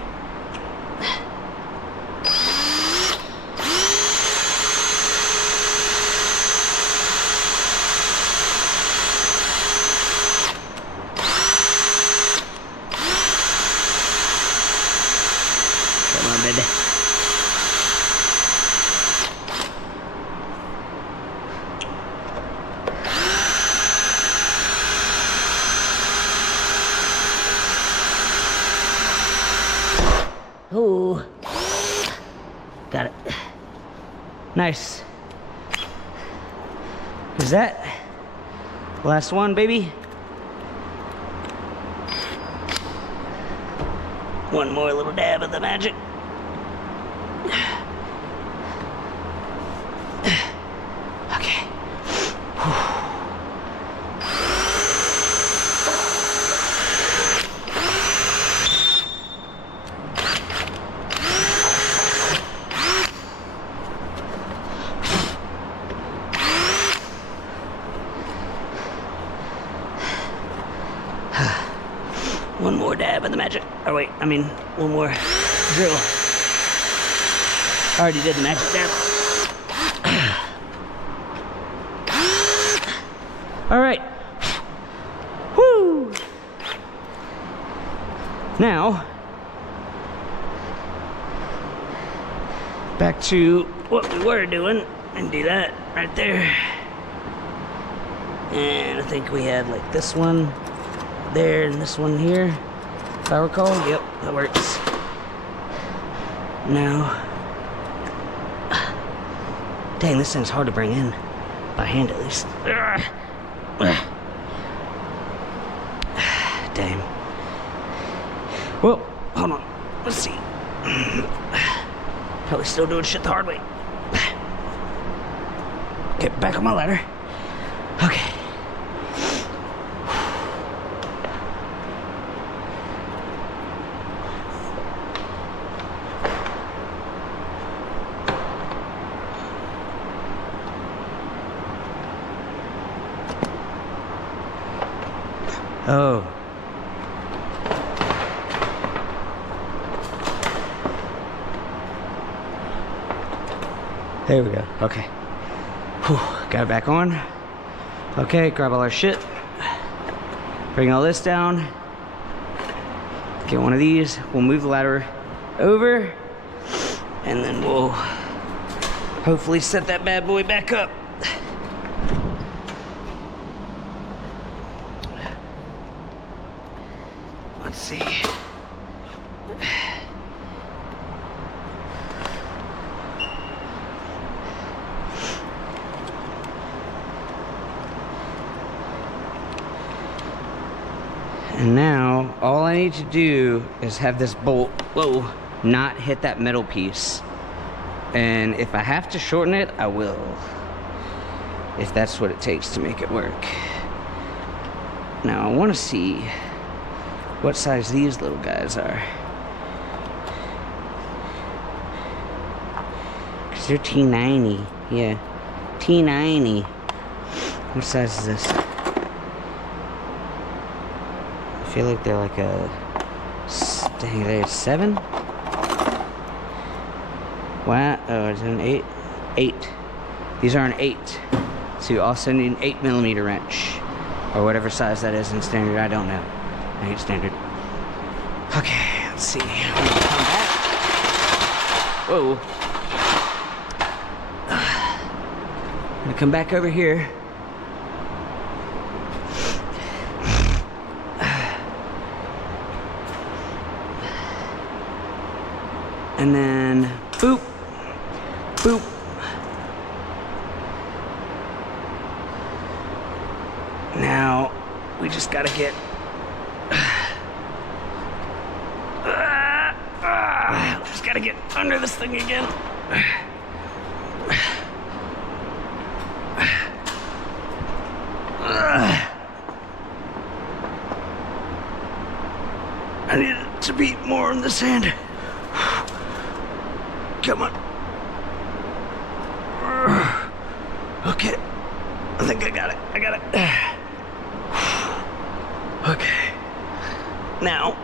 Come on, baby. Oh, got it. Nice. Is that last one, baby? One more little dab of the magic. Okay. One more dab of the magic. Oh wait, I mean, one more drill. I already did the magic dab. All right. Woo! Now, back to what we were doing, and do that right there. And I think we had like this one there and this one here, if I recall. Yep, that works. Now, dang, this thing's hard to bring in, by hand at least. Damn. Well, hold on, let's see. Probably still doing shit the hard way. Get back on my ladder. Okay. Oh. There we go. Okay. Whew. Got it back on. Okay, grab all our shit. Bring all this down. Get one of these. We'll move the ladder over. And then we'll hopefully set that bad boy back up. Let's see. And now, all I need to do is have this bolt, whoa, not hit that metal piece. And if I have to shorten it, I will. If that's what it takes to make it work. Now, I want to see what size these little guys are. Because they're T90. Yeah, T90. What size is this? I feel like they're like a, dang, they're 7? Wow, oh, is it an 8? 8. These are an 8. So you also need an 8mm wrench. Or whatever size that is in standard, I don't know. I hate standard. Okay, let's see. I'm gonna come back. Whoa. I'm gonna come back over here. And then, boop. Boop. Now, we just gotta get... just gotta get under this thing again. I need it to be more on this hand. Come on. Okay. I think I got it. I got it. Okay. Now,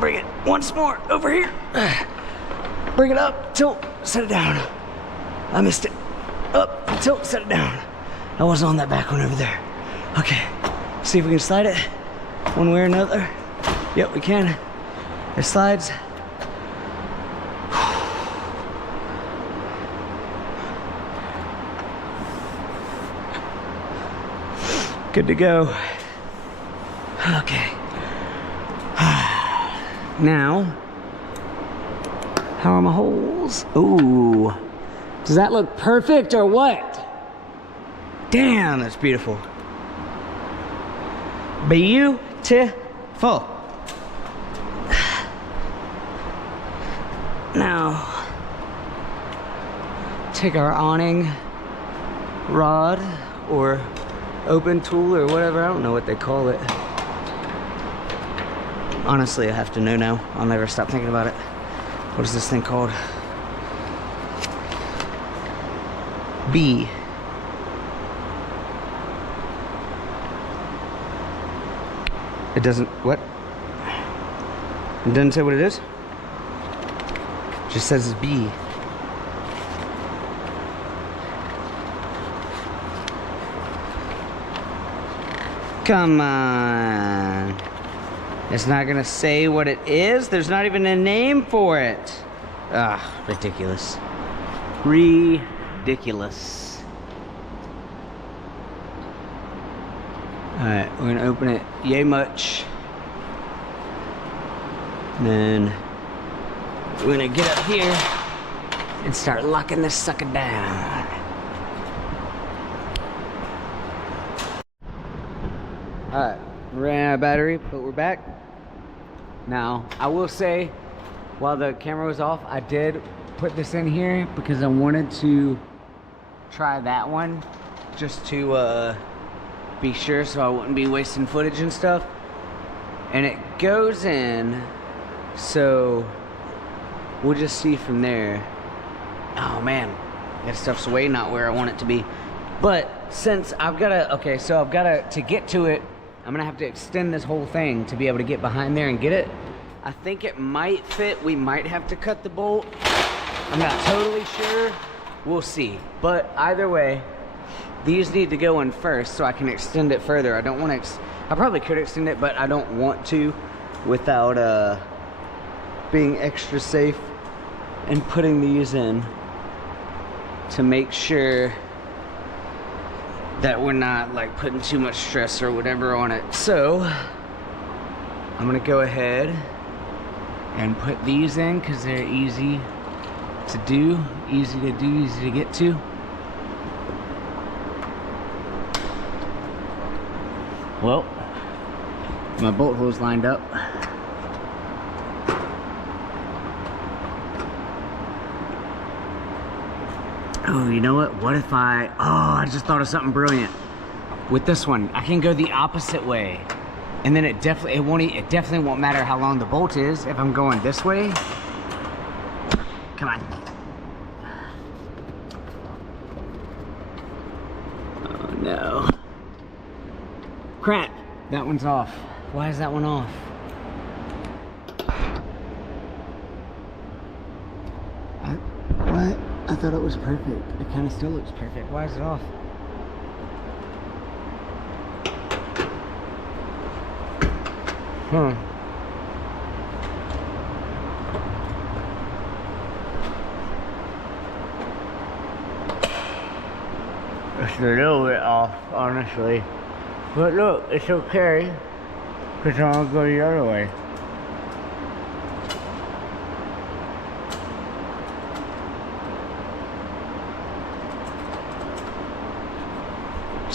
bring it once more over here. Bring it up, tilt, set it down. I missed it. Up, tilt, set it down. I wasn't on that back one over there. Okay. See if we can slide it one way or another. Yep, we can. It slides. Good to go. Okay. Now, how are my holes? Ooh. Does that look perfect or what? Damn, that's beautiful. Beautiful. Now, take our awning rod or open tool or whatever, I don't know what they call it. Honestly, I have to know now. I'll never stop thinking about it. What is this thing called? B. It doesn't, what? It doesn't say what it is? It just says it's B. Come on. It's not gonna say what it is? There's not even a name for it. Ah, ridiculous. Ridiculous. Alright, we're gonna open it yay much. And then we're gonna get up here and start locking this sucker down. Alright, ran out of battery, but we're back. Now, I will say, while the camera was off, I did put this in here because I wanted to try that one just to be sure so I wouldn't be wasting footage and stuff. And it goes in, so we'll just see from there. Oh man, that stuff's way not where I want it to be. But since I've got to, okay, so I've got to get to it, I'm gonna have to extend this whole thing to be able to get behind there and get it. I think it might fit. We might have to cut the bolt. I'm not totally sure. We'll see. But either way, these need to go in first so I can extend it further. I don't want to, I probably could extend it, but I don't want to without being extra safe and putting these in to make sure that we're not like putting too much stress or whatever on it. So I'm gonna go ahead and put these in because they're easy to do, easy to get to. Well, my bolt hole's lined up. Oh, you know what? What if I just thought of something brilliant. With this one, I can go the opposite way. And then it definitely won't matter how long the bolt is if I'm going this way. Come on. Oh no. Crap, that one's off. Why is that one off? What? I thought it was perfect. It kind of still looks perfect. Why is it off? It's a little bit off, honestly. But look, it's okay. Because I'm going to go the other way.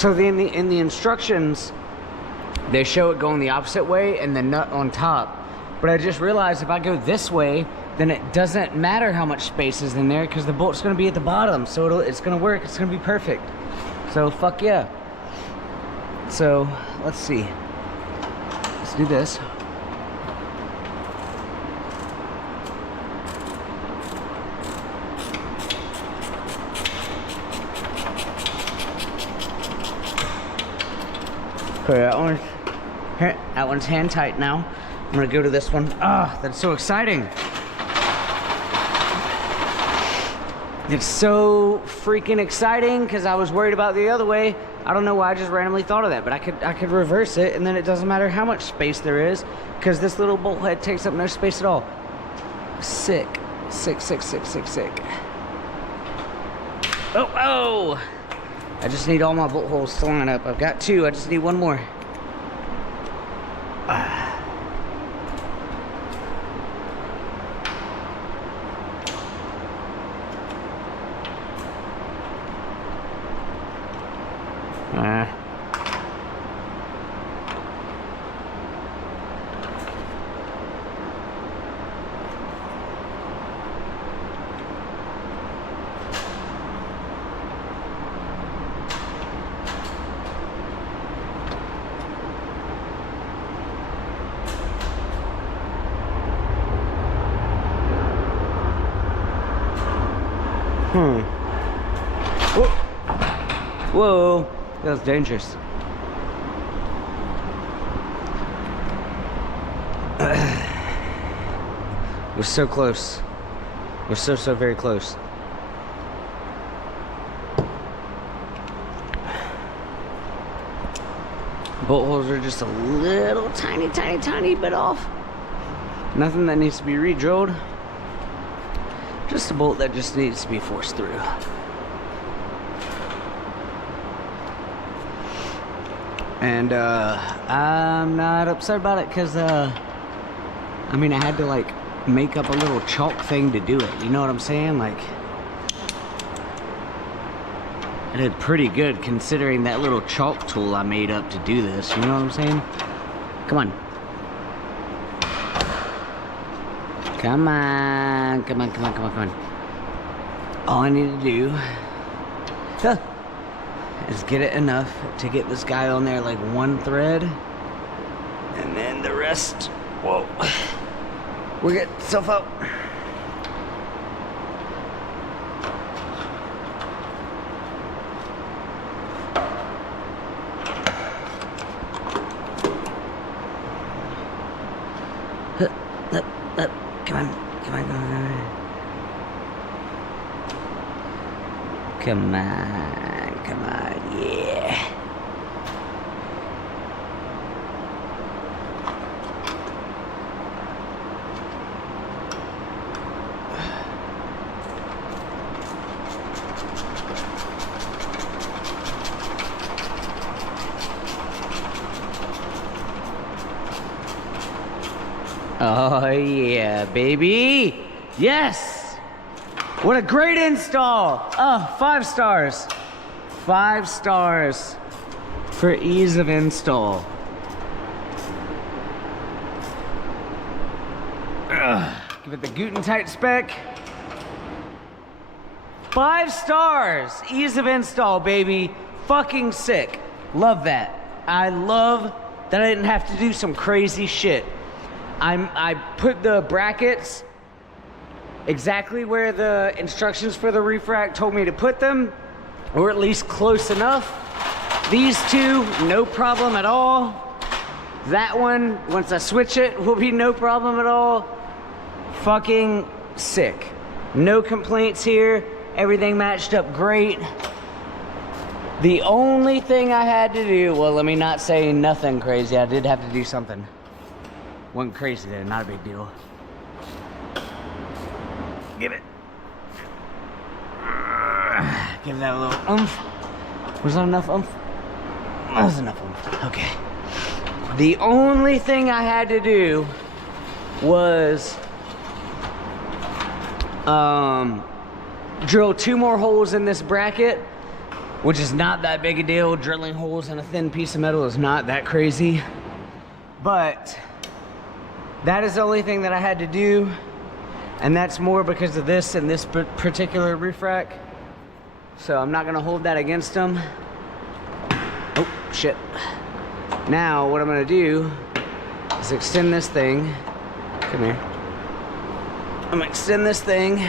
So in the instructions, they show it going the opposite way and the nut on top. But I just realized if I go this way, then it doesn't matter how much space is in there because the bolt's gonna be at the bottom. So it's gonna work, it's gonna be perfect. So fuck yeah. So let's see. Let's do this. Okay, that one's hand tight now. I'm gonna go to this one. Ah, that's so exciting. It's so freaking exciting because I was worried about the other way. I don't know why I just randomly thought of that, but I could reverse it and then it doesn't matter how much space there is because this little bolt head takes up no space at all. Sick. Sick, sick, sick, sick, sick. Oh, oh! I just need all my bolt holes to line up. I've got 2, I just need 1 more. Whoa. Whoa, that was dangerous. We're so close. We're so very close. Bolt holes are just a little tiny bit off. Nothing that needs to be re-drilled. Just a bolt that just needs to be forced through. And I'm not upset about it because I mean I had to like make up a little chalk thing to do it, you know what I'm saying? Like I did pretty good considering that little chalk tool I made up to do this, you know what I'm saying? Come on. Come on, come on, come on, come on, come on. All I need to do is get it enough to get this guy on there like 1 thread. And then the rest, whoa. We'll get stuff up. Come on, come on, come on. Come on, come on, yeah. Oh yeah, baby. Yes. What a great install. Oh, 5 stars. 5 stars for ease of install. Give it the Guten-Tight spec. 5 stars. Ease of install, baby. Fucking sick. Love that. I love that I didn't have to do some crazy shit. I put the brackets exactly where the instructions for the refract told me to put them, or at least close enough. These 2, no problem at all. That one, once I switch it, will be no problem at all. Fucking sick. No complaints here. Everything matched up great. The only thing I had to do, well, let me not say nothing crazy. I did have to do something. Wasn't crazy there, not a big deal. Give it. Give that a little oomph. Was that enough oomph? That was enough oomph. Okay. The only thing I had to do was drill 2 more holes in this bracket which is not that big a deal. Drilling holes in a thin piece of metal is not that crazy. But that is the only thing that I had to do. And that's more because of this and this particular roof rack. So I'm not gonna hold that against them. Oh, shit. Now, what I'm gonna do is extend this thing. Come here. I'm gonna extend this thing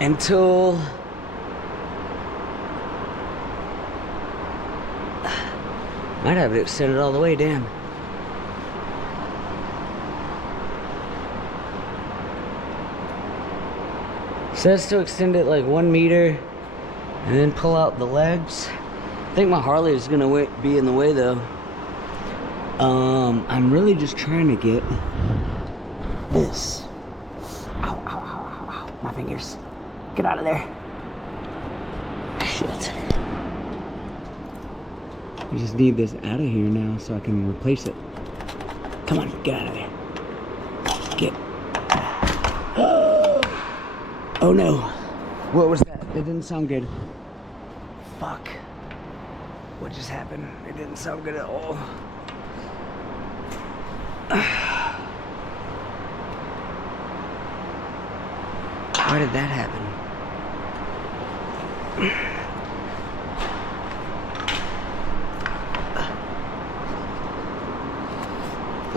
until might have it extended all the way, damn. Says to extend it like 1 meter and then pull out the legs. I think my Harley is gonna be in the way though. I'm really just trying to get this. Ow, ow, ow, ow, ow. My fingers. Get out of there. Shit. I just need this out of here now so I can replace it. Come on, get out of there. Get. Oh no. What was that? It didn't sound good. Fuck. What just happened? It didn't sound good at all. Why did that happen?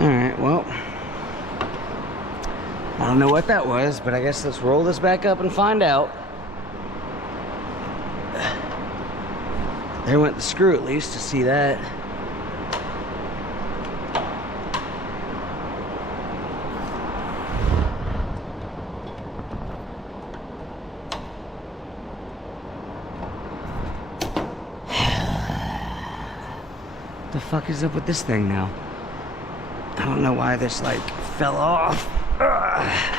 Alright, well, I don't know what that was, but I guess let's roll this back up and find out. There went the screw at least to see that. The fuck is up with this thing now? I don't know why this like fell off. Ugh.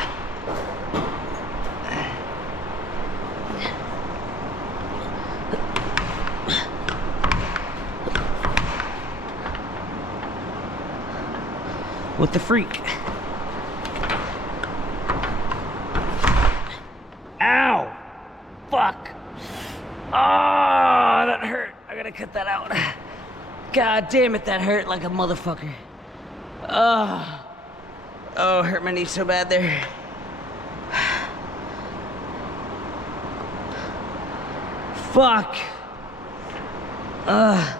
What the freak? Ow! Fuck! Oh, that hurt. I gotta cut that out. God damn it, that hurt like a motherfucker. Oh, it hurt my knee so bad there. Fuck. Ow.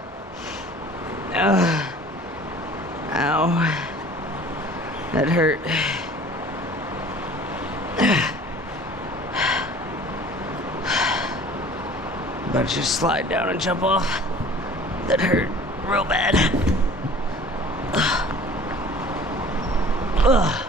That hurt. About to just slide down and jump off. That hurt real bad. Ugh.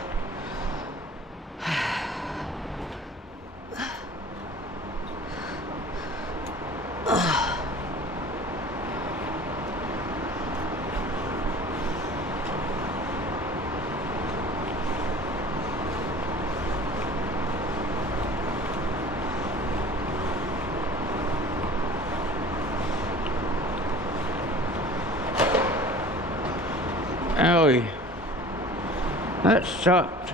Owie. That sucked.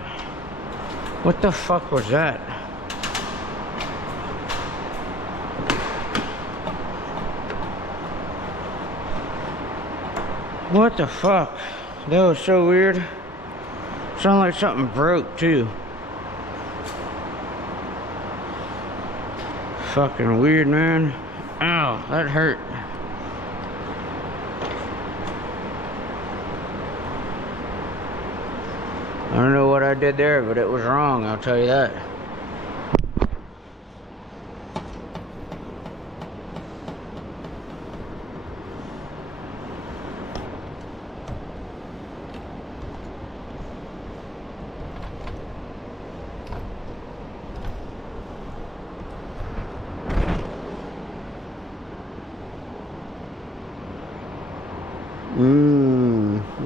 What the fuck was that? What the fuck? That was so weird. Sounded like something broke too. Fucking weird, man. Ow, that hurt. I don't know what I did there, but it was wrong, I'll tell you that.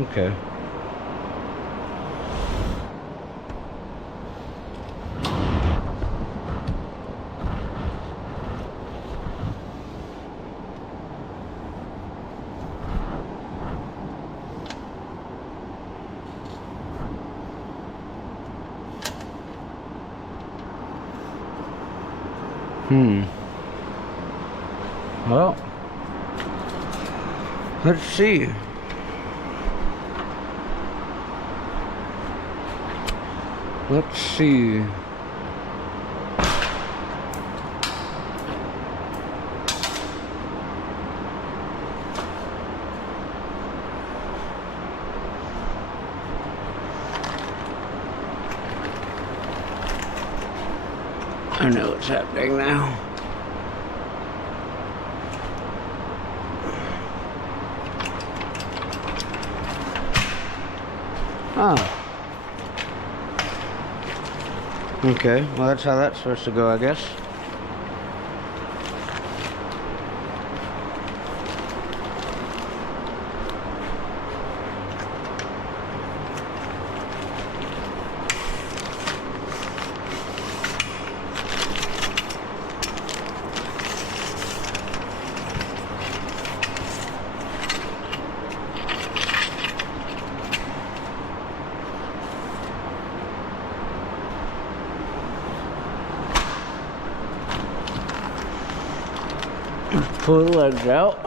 Okay. Well, let's see. Let's see. I know what's happening now. Oh. Okay, well that's how that's supposed to go, I guess. Pull the legs out.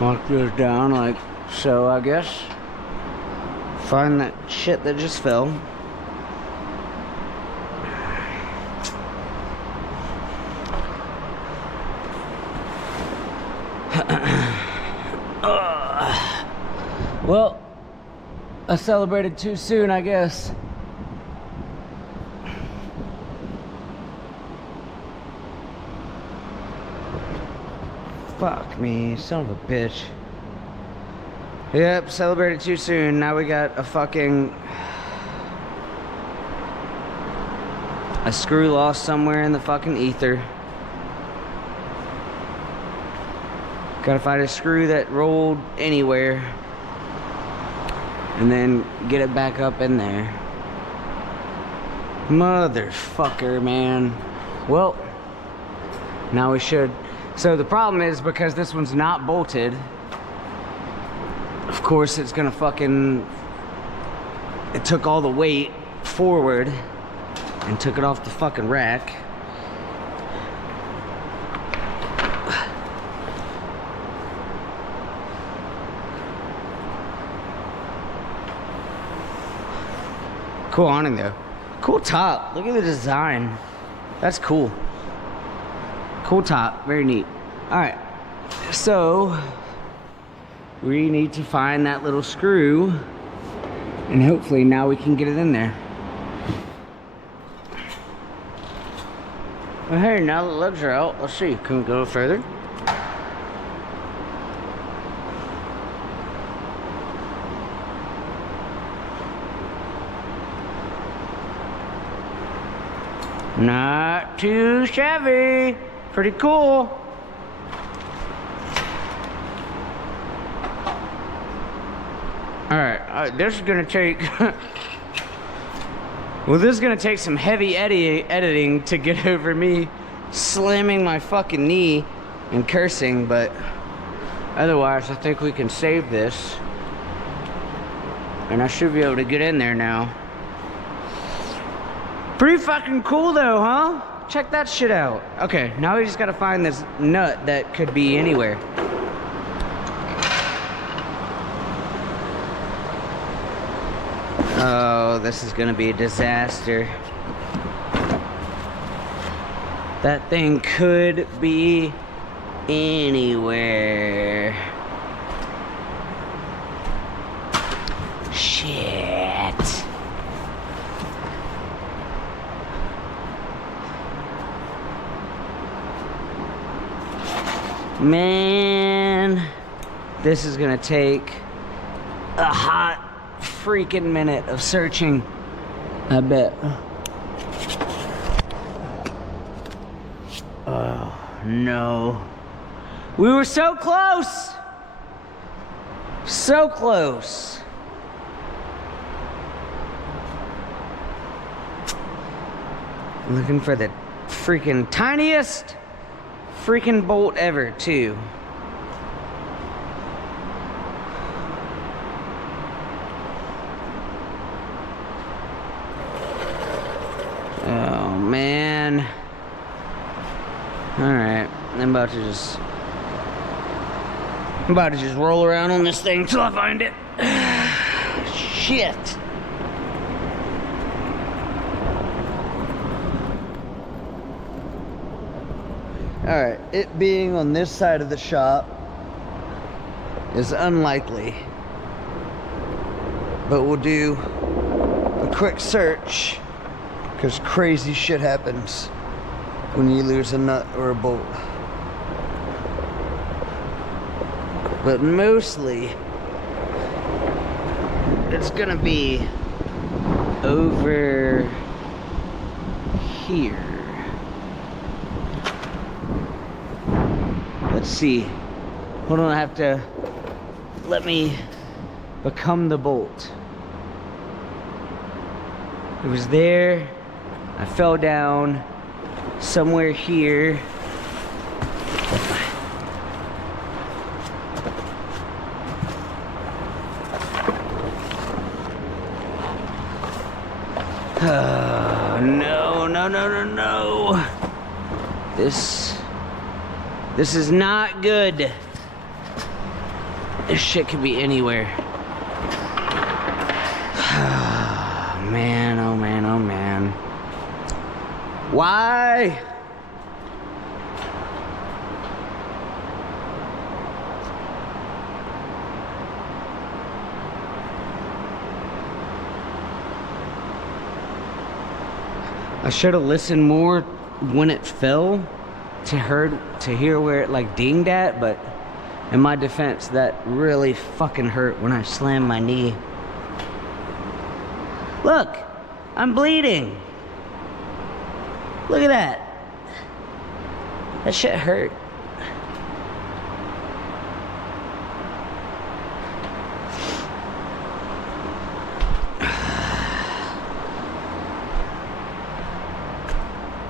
Lock those down like so, I guess. Find that shit that just fell. Well, I celebrated too soon, I guess. Fuck me, son of a bitch. Yep, celebrated too soon. Now we got a fucking... a screw lost somewhere in the fucking ether. Gotta find a screw that rolled anywhere. And then get it back up in there. Motherfucker, man. Well, now we should. So the problem is, because this one's not bolted, of course it's gonna fucking... it took all the weight forward and took it off the fucking rack. Cool awning though. Cool top. Look at the design. That's cool. Cool top. Very neat. Alright. So we need to find that little screw, and hopefully now we can get it in there. Well, hey, now the legs are out. Let's see. Can we go further? Not too shabby. Pretty cool. Alright, this is gonna take... well, this is gonna take some heavy editing to get over me slamming my fucking knee and cursing, but otherwise I think we can save this. And I should be able to get in there now. Pretty fucking cool though, huh? Check that shit out. Okay, now we just gotta find this nut that could be anywhere. Oh, this is gonna be a disaster. That thing could be anywhere. Shit. Man, this is gonna take a hot freaking minute of searching, I bet. Oh no, we were so close, so close. Looking for the freaking tiniest freaking bolt ever, too. Oh, man. Alright, I'm about to just roll around on this thing till I find it. Shit. Alright, it being on this side of the shop is unlikely. But we'll do a quick search, because crazy shit happens when you lose a nut or a bolt. But mostly, it's gonna be over here. Let's see. Hold on, I have to let me become the bolt. It was there. I fell down somewhere here. Oh, no, no, no, no, no. This is not good. This shit could be anywhere. Oh, man, oh, man, oh, man. Why? I should have listened more when it fell to hear where it like dinged at, but in my defense, that really fucking hurt when I slammed my knee. Look, I'm bleeding. Look at that. That shit hurt.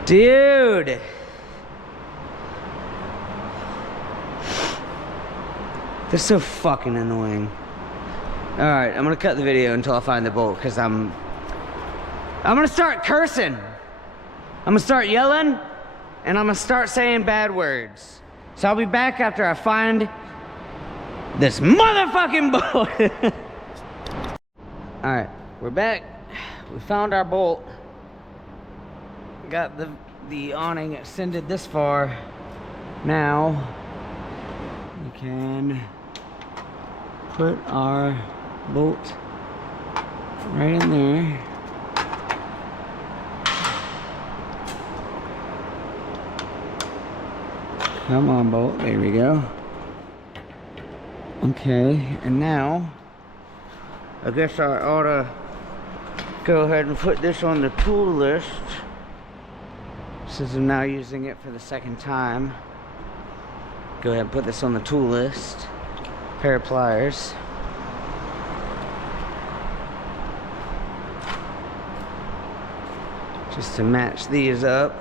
Dude. This is so fucking annoying. Alright, I'm gonna cut the video until I find the bolt, because I'm gonna start cursing. I'm gonna start yelling, and I'm gonna start saying bad words. So I'll be back after I find this motherfucking bolt. Alright, we're back. We found our bolt. Got the awning extended this far. Now we can put our bolt right in there. Come on, bolt. There we go. Okay, and now I guess I ought to go ahead and put this on the tool list, since I'm now using it for the second time. Go ahead and put this on the tool list. Pair of pliers. Just to match these up.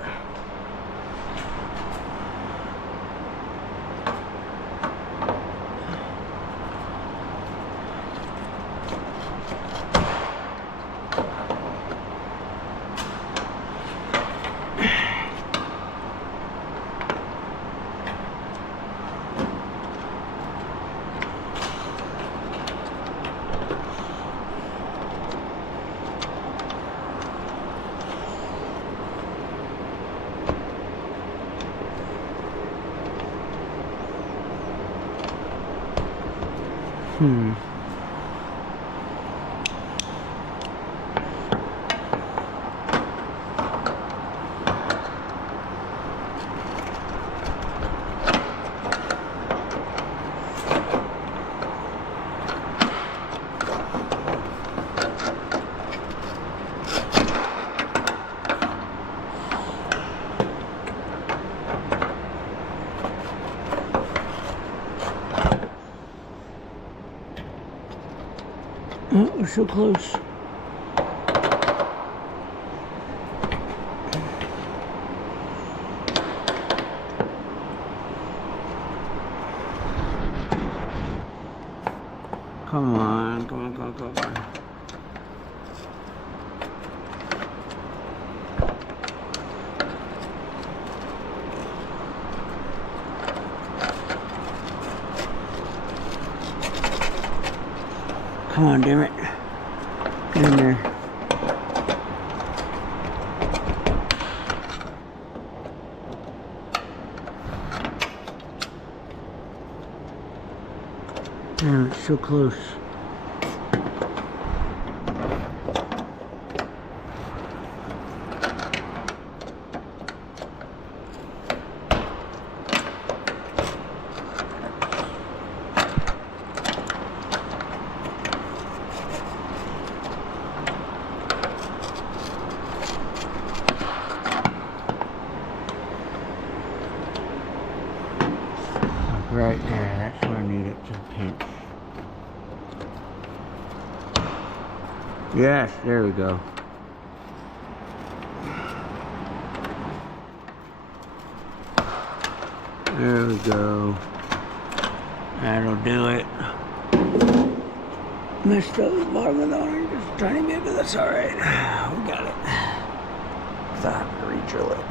Oh, we're so close. Come on, come on, come on, come on. Come on, damn it. Get in there. Damn, it's so close. Right there, that's where I need it to pinch. Yes, there we go. There we go. That'll do it. Messed up the bottom of the orange just a tiny bit, but that's alright. We got it. So I have to re-drill it.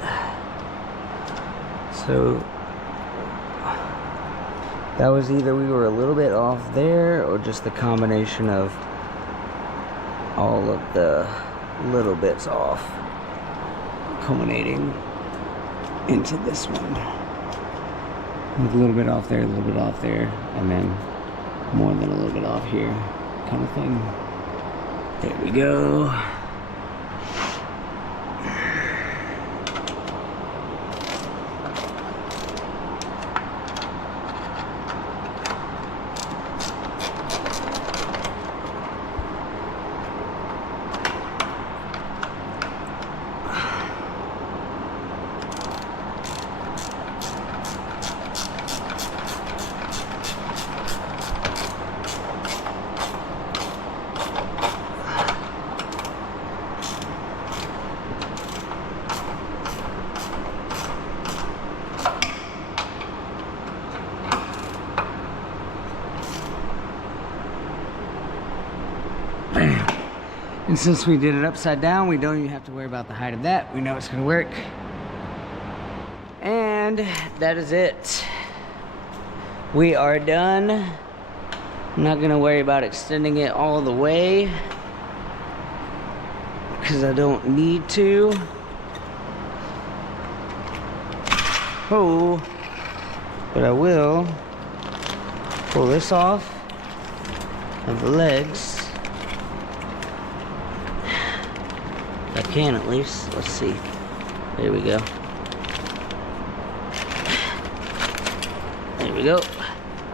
So that was either we were a little bit off there or just the combination of all of the little bits off culminating into this one. With a little bit off there, a little bit off there, and then more than a little bit off here kind of thing. There we go. And since we did it upside down, we don't even have to worry about the height of that. We know it's gonna work. And that is it. We are done. I'm not gonna worry about extending it all the way because I don't need to. Oh, but I will pull this off of the legs. I can at least. Let's see. There we go. There we go.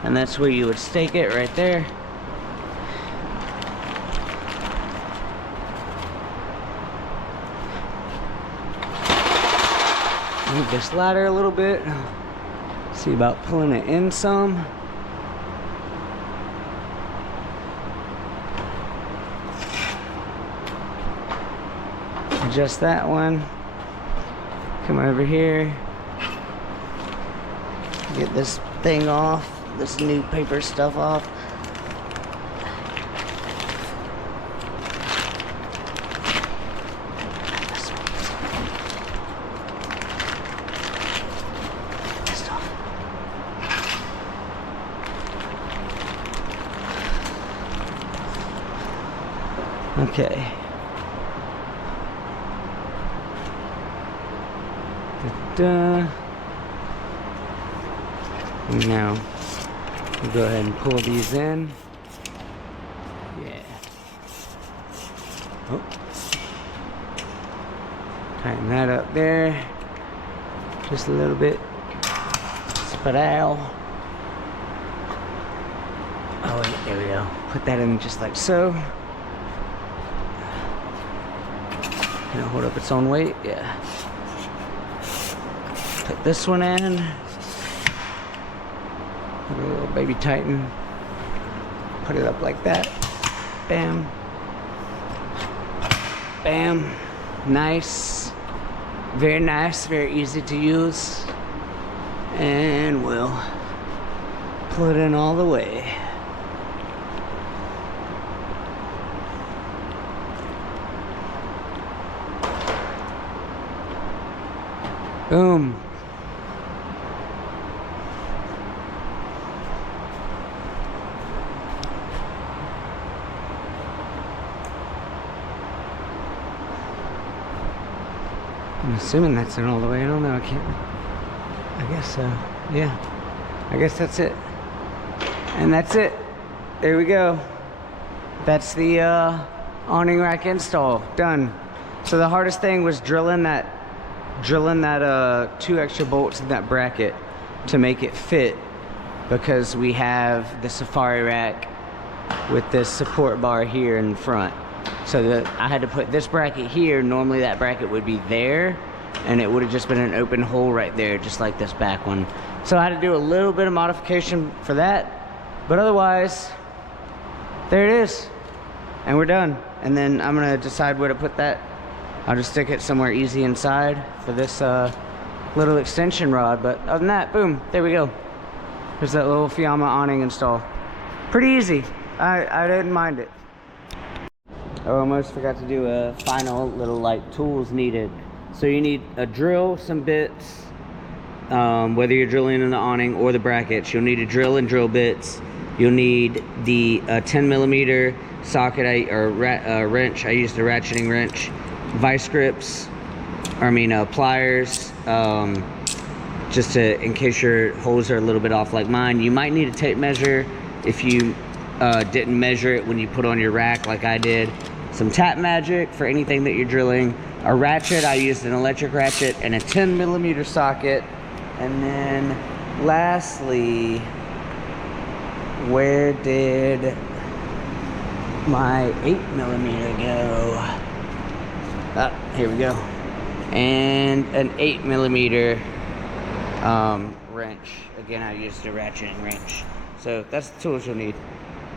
And that's where you would stake it, right there. Move this ladder a little bit. See about pulling it in some. Adjust that one. Come over here. Get this thing off. This new paper stuff off. Okay. Da-da. And now we'll go ahead and pull these in. Yeah. Oh. Tighten that up there. Just a little bit. Spadal. Oh wait, there we go. Put that in just like so. Can it hold up its own weight? Yeah. Put this one in. A little baby tighten. Put it up like that. Bam. Bam. Nice. Very nice. Very easy to use. And we'll pull it in all the way. Boom. I'm assuming that's it all the way. I don't know. I can't. I guess so. Yeah. I guess that's it. And that's it. There we go. That's the awning rack install done. So the hardest thing was drilling that 2 extra bolts in that bracket to make it fit, because we have the safari rack with this support bar here in front. So I had to put this bracket here. Normally that bracket would be there, and it would have just been an open hole right there, just like this back one. So I had to do a little bit of modification for that, but otherwise, there it is. And we're done. And then I'm gonna decide where to put that. I'll just stick it somewhere easy inside for this little extension rod. But other than that, boom, there we go. There's that little Fiama awning install. Pretty easy. I didn't mind it. I almost forgot to do a final little like tools needed. So you need a drill, some bits, whether you're drilling in the awning or the brackets. You'll need a drill and drill bits. You'll need the 10mm socket or wrench. I used a ratcheting wrench, vice grips, pliers, just to, in case your holes are a little bit off like mine. You might need a tape measure if you didn't measure it when you put on your rack like I did. Some tap magic for anything that you're drilling. A ratchet, I used an electric ratchet, and a 10mm socket. And then lastly, where did my 8mm go? Ah, here we go. And an 8mm wrench. Again, I used a ratcheting wrench. So that's the tools you'll need.